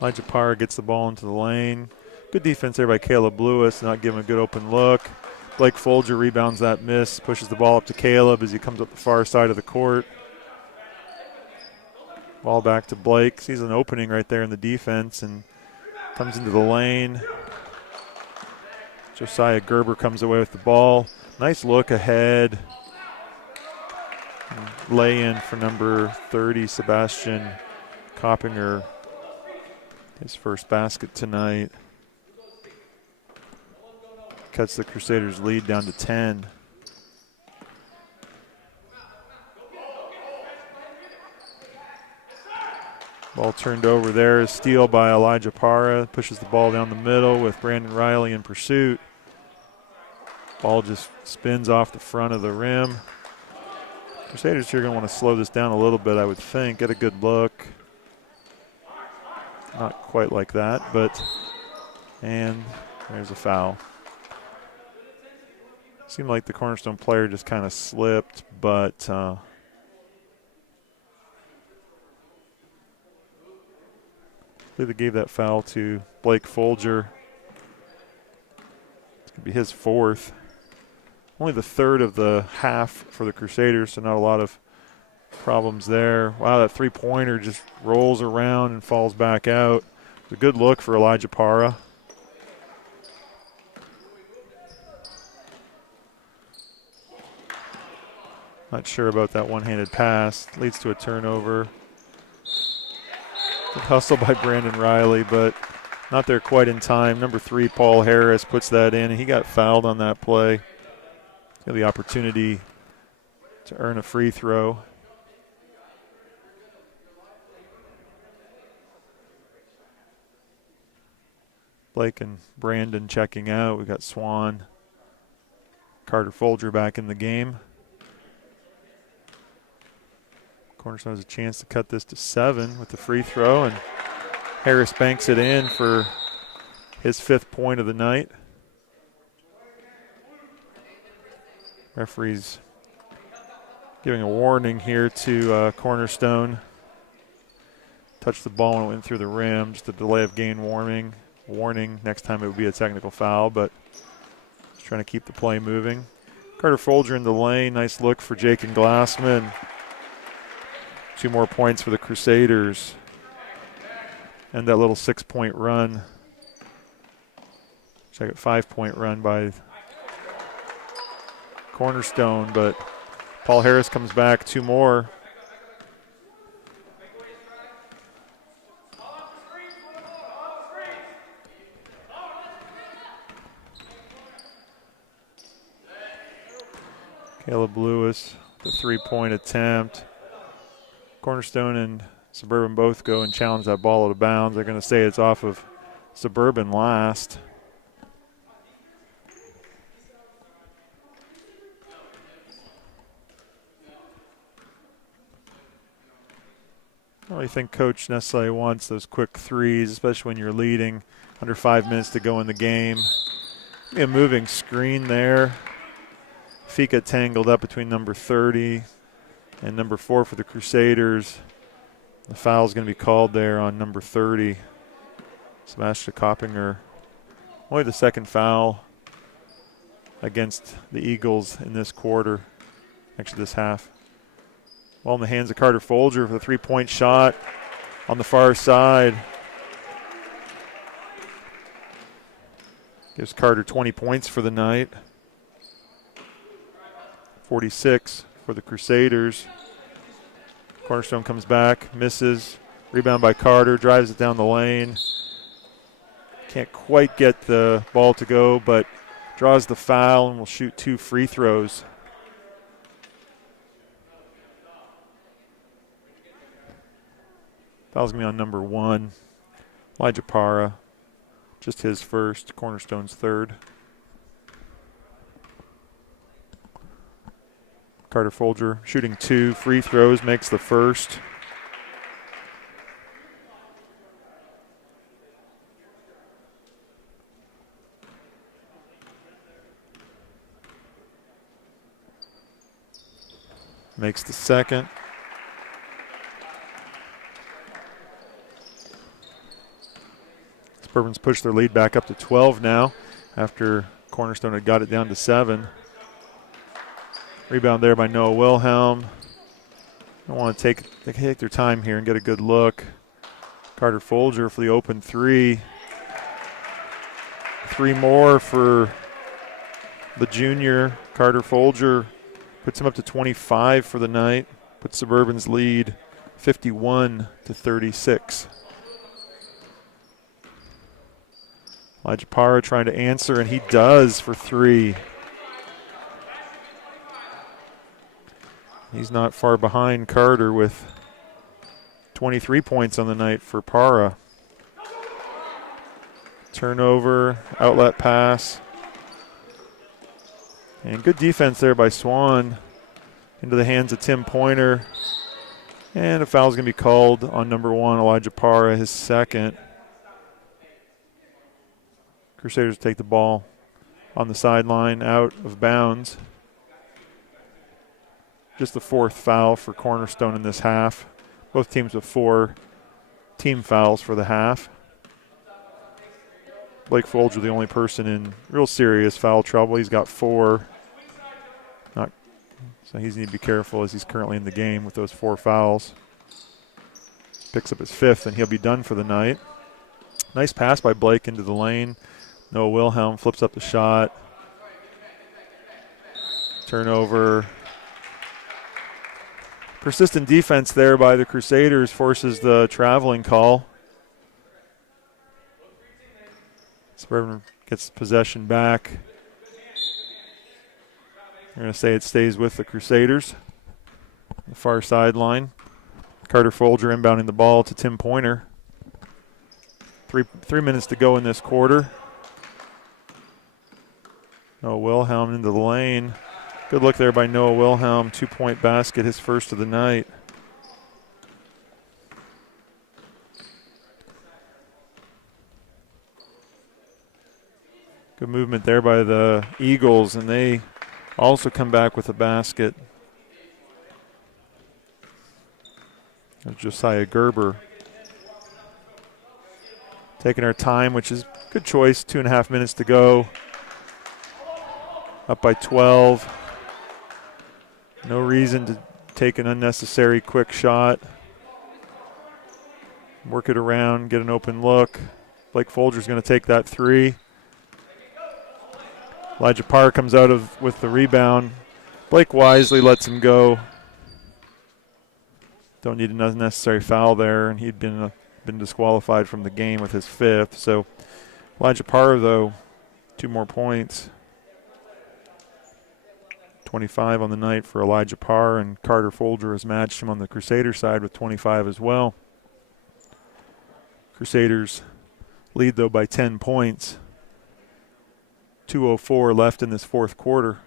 Elijah Parr gets the ball into the lane. Good defense there by Caleb Lewis, not giving a good open look. Blake Folger rebounds that miss, pushes the ball up to Caleb as he comes up the far side of the court. Ball back to Blake. Sees an opening right there in the defense and Comes into the lane. Josiah Gerber comes away with the ball. Nice look ahead. Lay in for number 30, Sebastian Coppinger. His first basket tonight. Cuts the Crusaders' lead down to 10. Ball turned over there. A steal by Elijah Parra. Pushes the ball down the middle with Brandon Riley in pursuit. Ball just spins off the front of the rim. Crusaders here are going to want to slow this down a little bit, I would think. Get a good look. Not quite like that, but, and there's a foul. Seemed like the Cornerstone player just kind of slipped, but I believe they gave that foul to Blake Folger. It's going to be his fourth. Only the third of the half for the Crusaders, so not a lot of problems there. Wow, that three-pointer just rolls around and falls back out. It's a good look for Elijah Parra. Not sure about that one-handed pass. Leads to a turnover. Good hustle by Brandon Riley, but not there quite in time. Number 3, Paul Harris, puts that in, and he got fouled on that play. Got the opportunity to earn a free throw. Blake and Brandon checking out. We've got Swan, Carter Folger back in the game. Cornerstone has a chance to cut this to 7 with the free throw, and Harris banks it in for his 5th point of the night. Referee's giving a warning here to Cornerstone. Touched the ball when it went through the rim. Just a delay of game warning. Next time it would be a technical foul, but just trying to keep the play moving. Carter Folger in the lane. Nice look for Jacob Glassman. 2 more points for the Crusaders. And that little 6-point run. Check it, 5-point run by Cornerstone, but Paul Harris comes back, 2 more. Caleb Lewis, the 3-point attempt. Cornerstone and Suburban both go and challenge that ball out of bounds. They're going to say it's off of Suburban last. I don't really think Coach necessarily wants those quick threes, especially when you're leading under 5 minutes to go in the game. A moving screen there. Fika tangled up between number 30 and number 4 for the Crusaders. The foul's going to be called there on number 30, Sebastian Coppinger. Only the 2nd foul against the Eagles in this quarter, actually this half. Ball in the hands of Carter Folger for the 3-point shot on the far side. Gives Carter 20 points for the night. 46 for the Crusaders. Cornerstone comes back, misses. Rebound by Carter, drives it down the lane. Can't quite get the ball to go, but draws the foul and will shoot 2 free throws. Foul's going to be on number 1, Elijah Parra. Just his first, Cornerstone's 3rd. Carter Folger shooting 2 free throws, makes the first. Makes the second. Suburban's pushed their lead back up to 12 now after Cornerstone had got it down to 7. Rebound there by Noah Wilhelm. They want to take their time here and get a good look. Carter Folger for the open 3. 3 more for the junior. Carter Folger puts him up to 25 for the night. Puts Suburban's lead 51-36. Elijah Parra trying to answer, and he does for 3. He's not far behind Carter with 23 points on the night for Parra. Turnover, outlet pass. And good defense there by Swan into the hands of Tim Pointer. And a foul's going to be called on number 1, Elijah Parra, his second. Crusaders take the ball on the sideline, out of bounds. Just the 4th foul for Cornerstone in this half. Both teams with 4 team fouls for the half. Blake Folger, the only person in real serious foul trouble. He's got 4. So he's need to be careful as he's currently in the game with those 4 fouls. Picks up his 5th, and he'll be done for the night. Nice pass by Blake into the lane. Noah Wilhelm flips up the shot. Turnover. Persistent defense there by the Crusaders forces the traveling call. Suburban gets possession back. They're going to say it stays with the Crusaders. The far sideline. Carter Folger inbounding the ball to Tim Pointer. Three minutes to go in this quarter. Noah Wilhelm into the lane. Good look there by Noah Wilhelm. 2-point basket, his first of the night. Good movement there by the Eagles, and they also come back with a basket. There's Josiah Gerber. Taking our time, which is a good choice. 2.5 minutes to go. Up by 12. No reason to take an unnecessary quick shot. Work it around, get an open look. Blake Folger's going to take that 3. Elijah Parr comes out with the rebound. Blake wisely lets him go. Don't need an unnecessary foul there, and he'd been disqualified from the game with his 5th. So Elijah Parr, though, 2 more points. 25 on the night for Elijah Parr, and Carter Folger has matched him on the Crusader side with 25 as well. Crusaders lead, though, by 10 points. 2:04 left in this 4th quarter.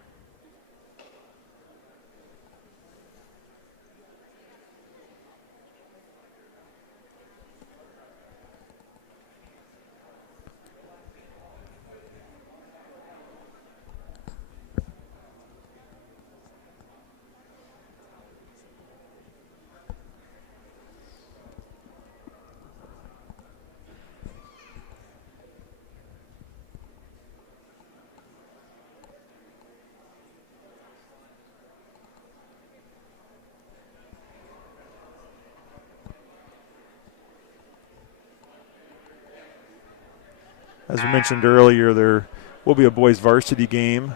As we mentioned earlier, there will be a boys varsity game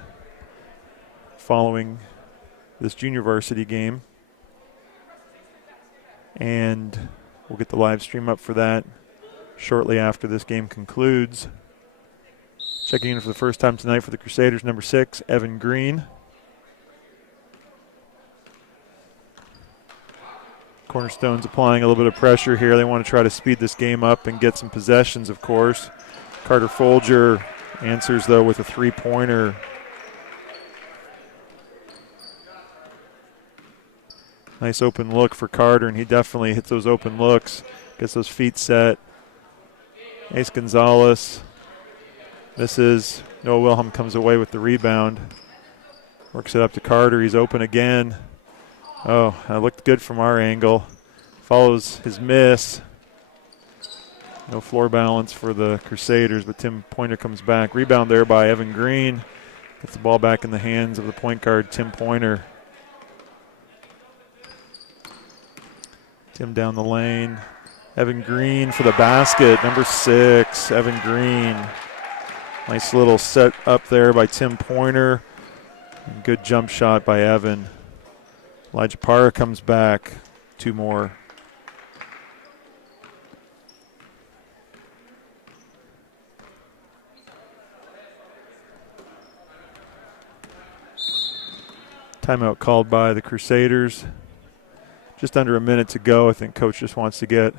following this junior varsity game. And we'll get the live stream up for that shortly after this game concludes. Checking in for the first time tonight for the Crusaders, number 6, Evan Green. Cornerstone's applying a little bit of pressure here. They want to try to speed this game up and get some possessions, of course. Carter Folger answers, though, with a 3-pointer. Nice open look for Carter, and he definitely hits those open looks, gets those feet set. Ace Gonzalez misses. Noah Wilhelm comes away with the rebound. Works it up to Carter. He's open again. Oh, that looked good from our angle. Follows his miss. No floor balance for the Crusaders, but Tim Pointer comes back. Rebound there by Evan Green. Gets the ball back in the hands of the point guard, Tim Pointer. Tim down the lane. Evan Green for the basket, number 6, Evan Green. Nice little set up there by Tim Pointer. And good jump shot by Evan. Elijah Parra comes back. 2 more. Timeout called by the Crusaders. Just under a minute to go. I think coach just wants to get a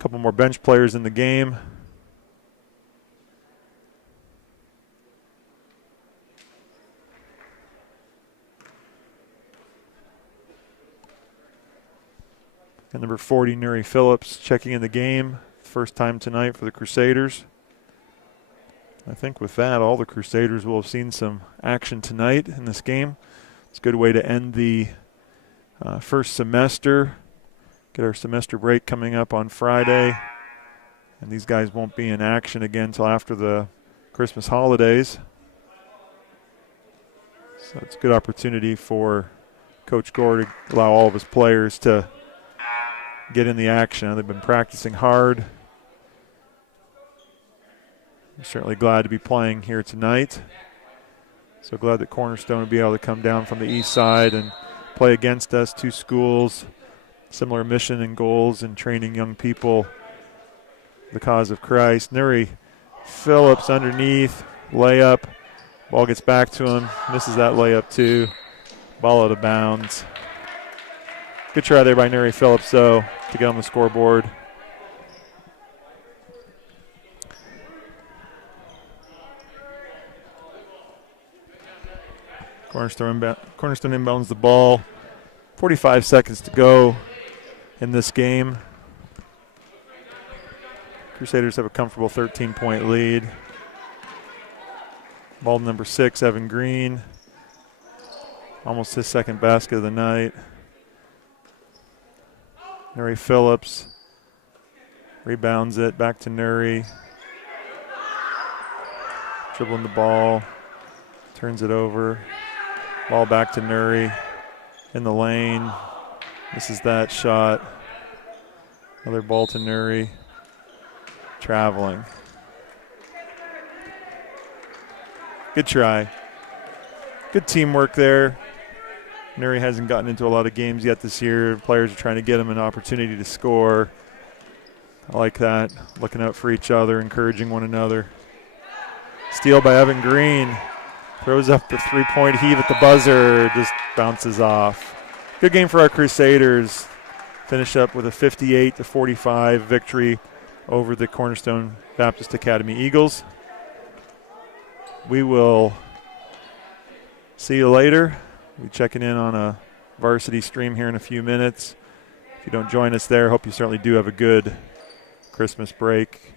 couple more bench players in the game. And number 40, Nuri Phillips, checking in the game. First time tonight for the Crusaders. I think with that, all the Crusaders will have seen some action tonight in this game. It's a good way to end the first semester. Get our semester break coming up on Friday. And these guys won't be in action again until after the Christmas holidays. So it's a good opportunity for Coach Gore to allow all of his players to get in the action. They've been practicing hard. I'm certainly glad to be playing here tonight. So glad that Cornerstone will be able to come down from the east side and play against us. 2 schools, similar mission and goals in training young people the cause of Christ. Nuri Phillips underneath, layup. Ball gets back to him, misses that layup too. Ball out of bounds. Good try there by Nuri Phillips, though, to get on the scoreboard. Cornerstone inbounds the ball. 45 seconds to go in this game. Crusaders have a comfortable 13-point lead. Ball to number 6, Evan Green. Almost his second basket of the night. Nuri Phillips rebounds it, back to Nuri. Dribbling the ball, turns it over. Ball back to Nuri in the lane. Misses that shot. Another ball to Nuri. Traveling. Good try. Good teamwork there. Nuri hasn't gotten into a lot of games yet this year. Players are trying to get him an opportunity to score. I like that. Looking out for each other, encouraging one another. Steal by Evan Green. Throws up the 3-point heave at the buzzer. Just bounces off. Good game for our Crusaders. Finish up with a 58-45 victory over the Cornerstone Baptist Academy Eagles. We will see you later. We'll be checking in on a varsity stream here in a few minutes. If you don't join us there, hope you certainly do have a good Christmas break.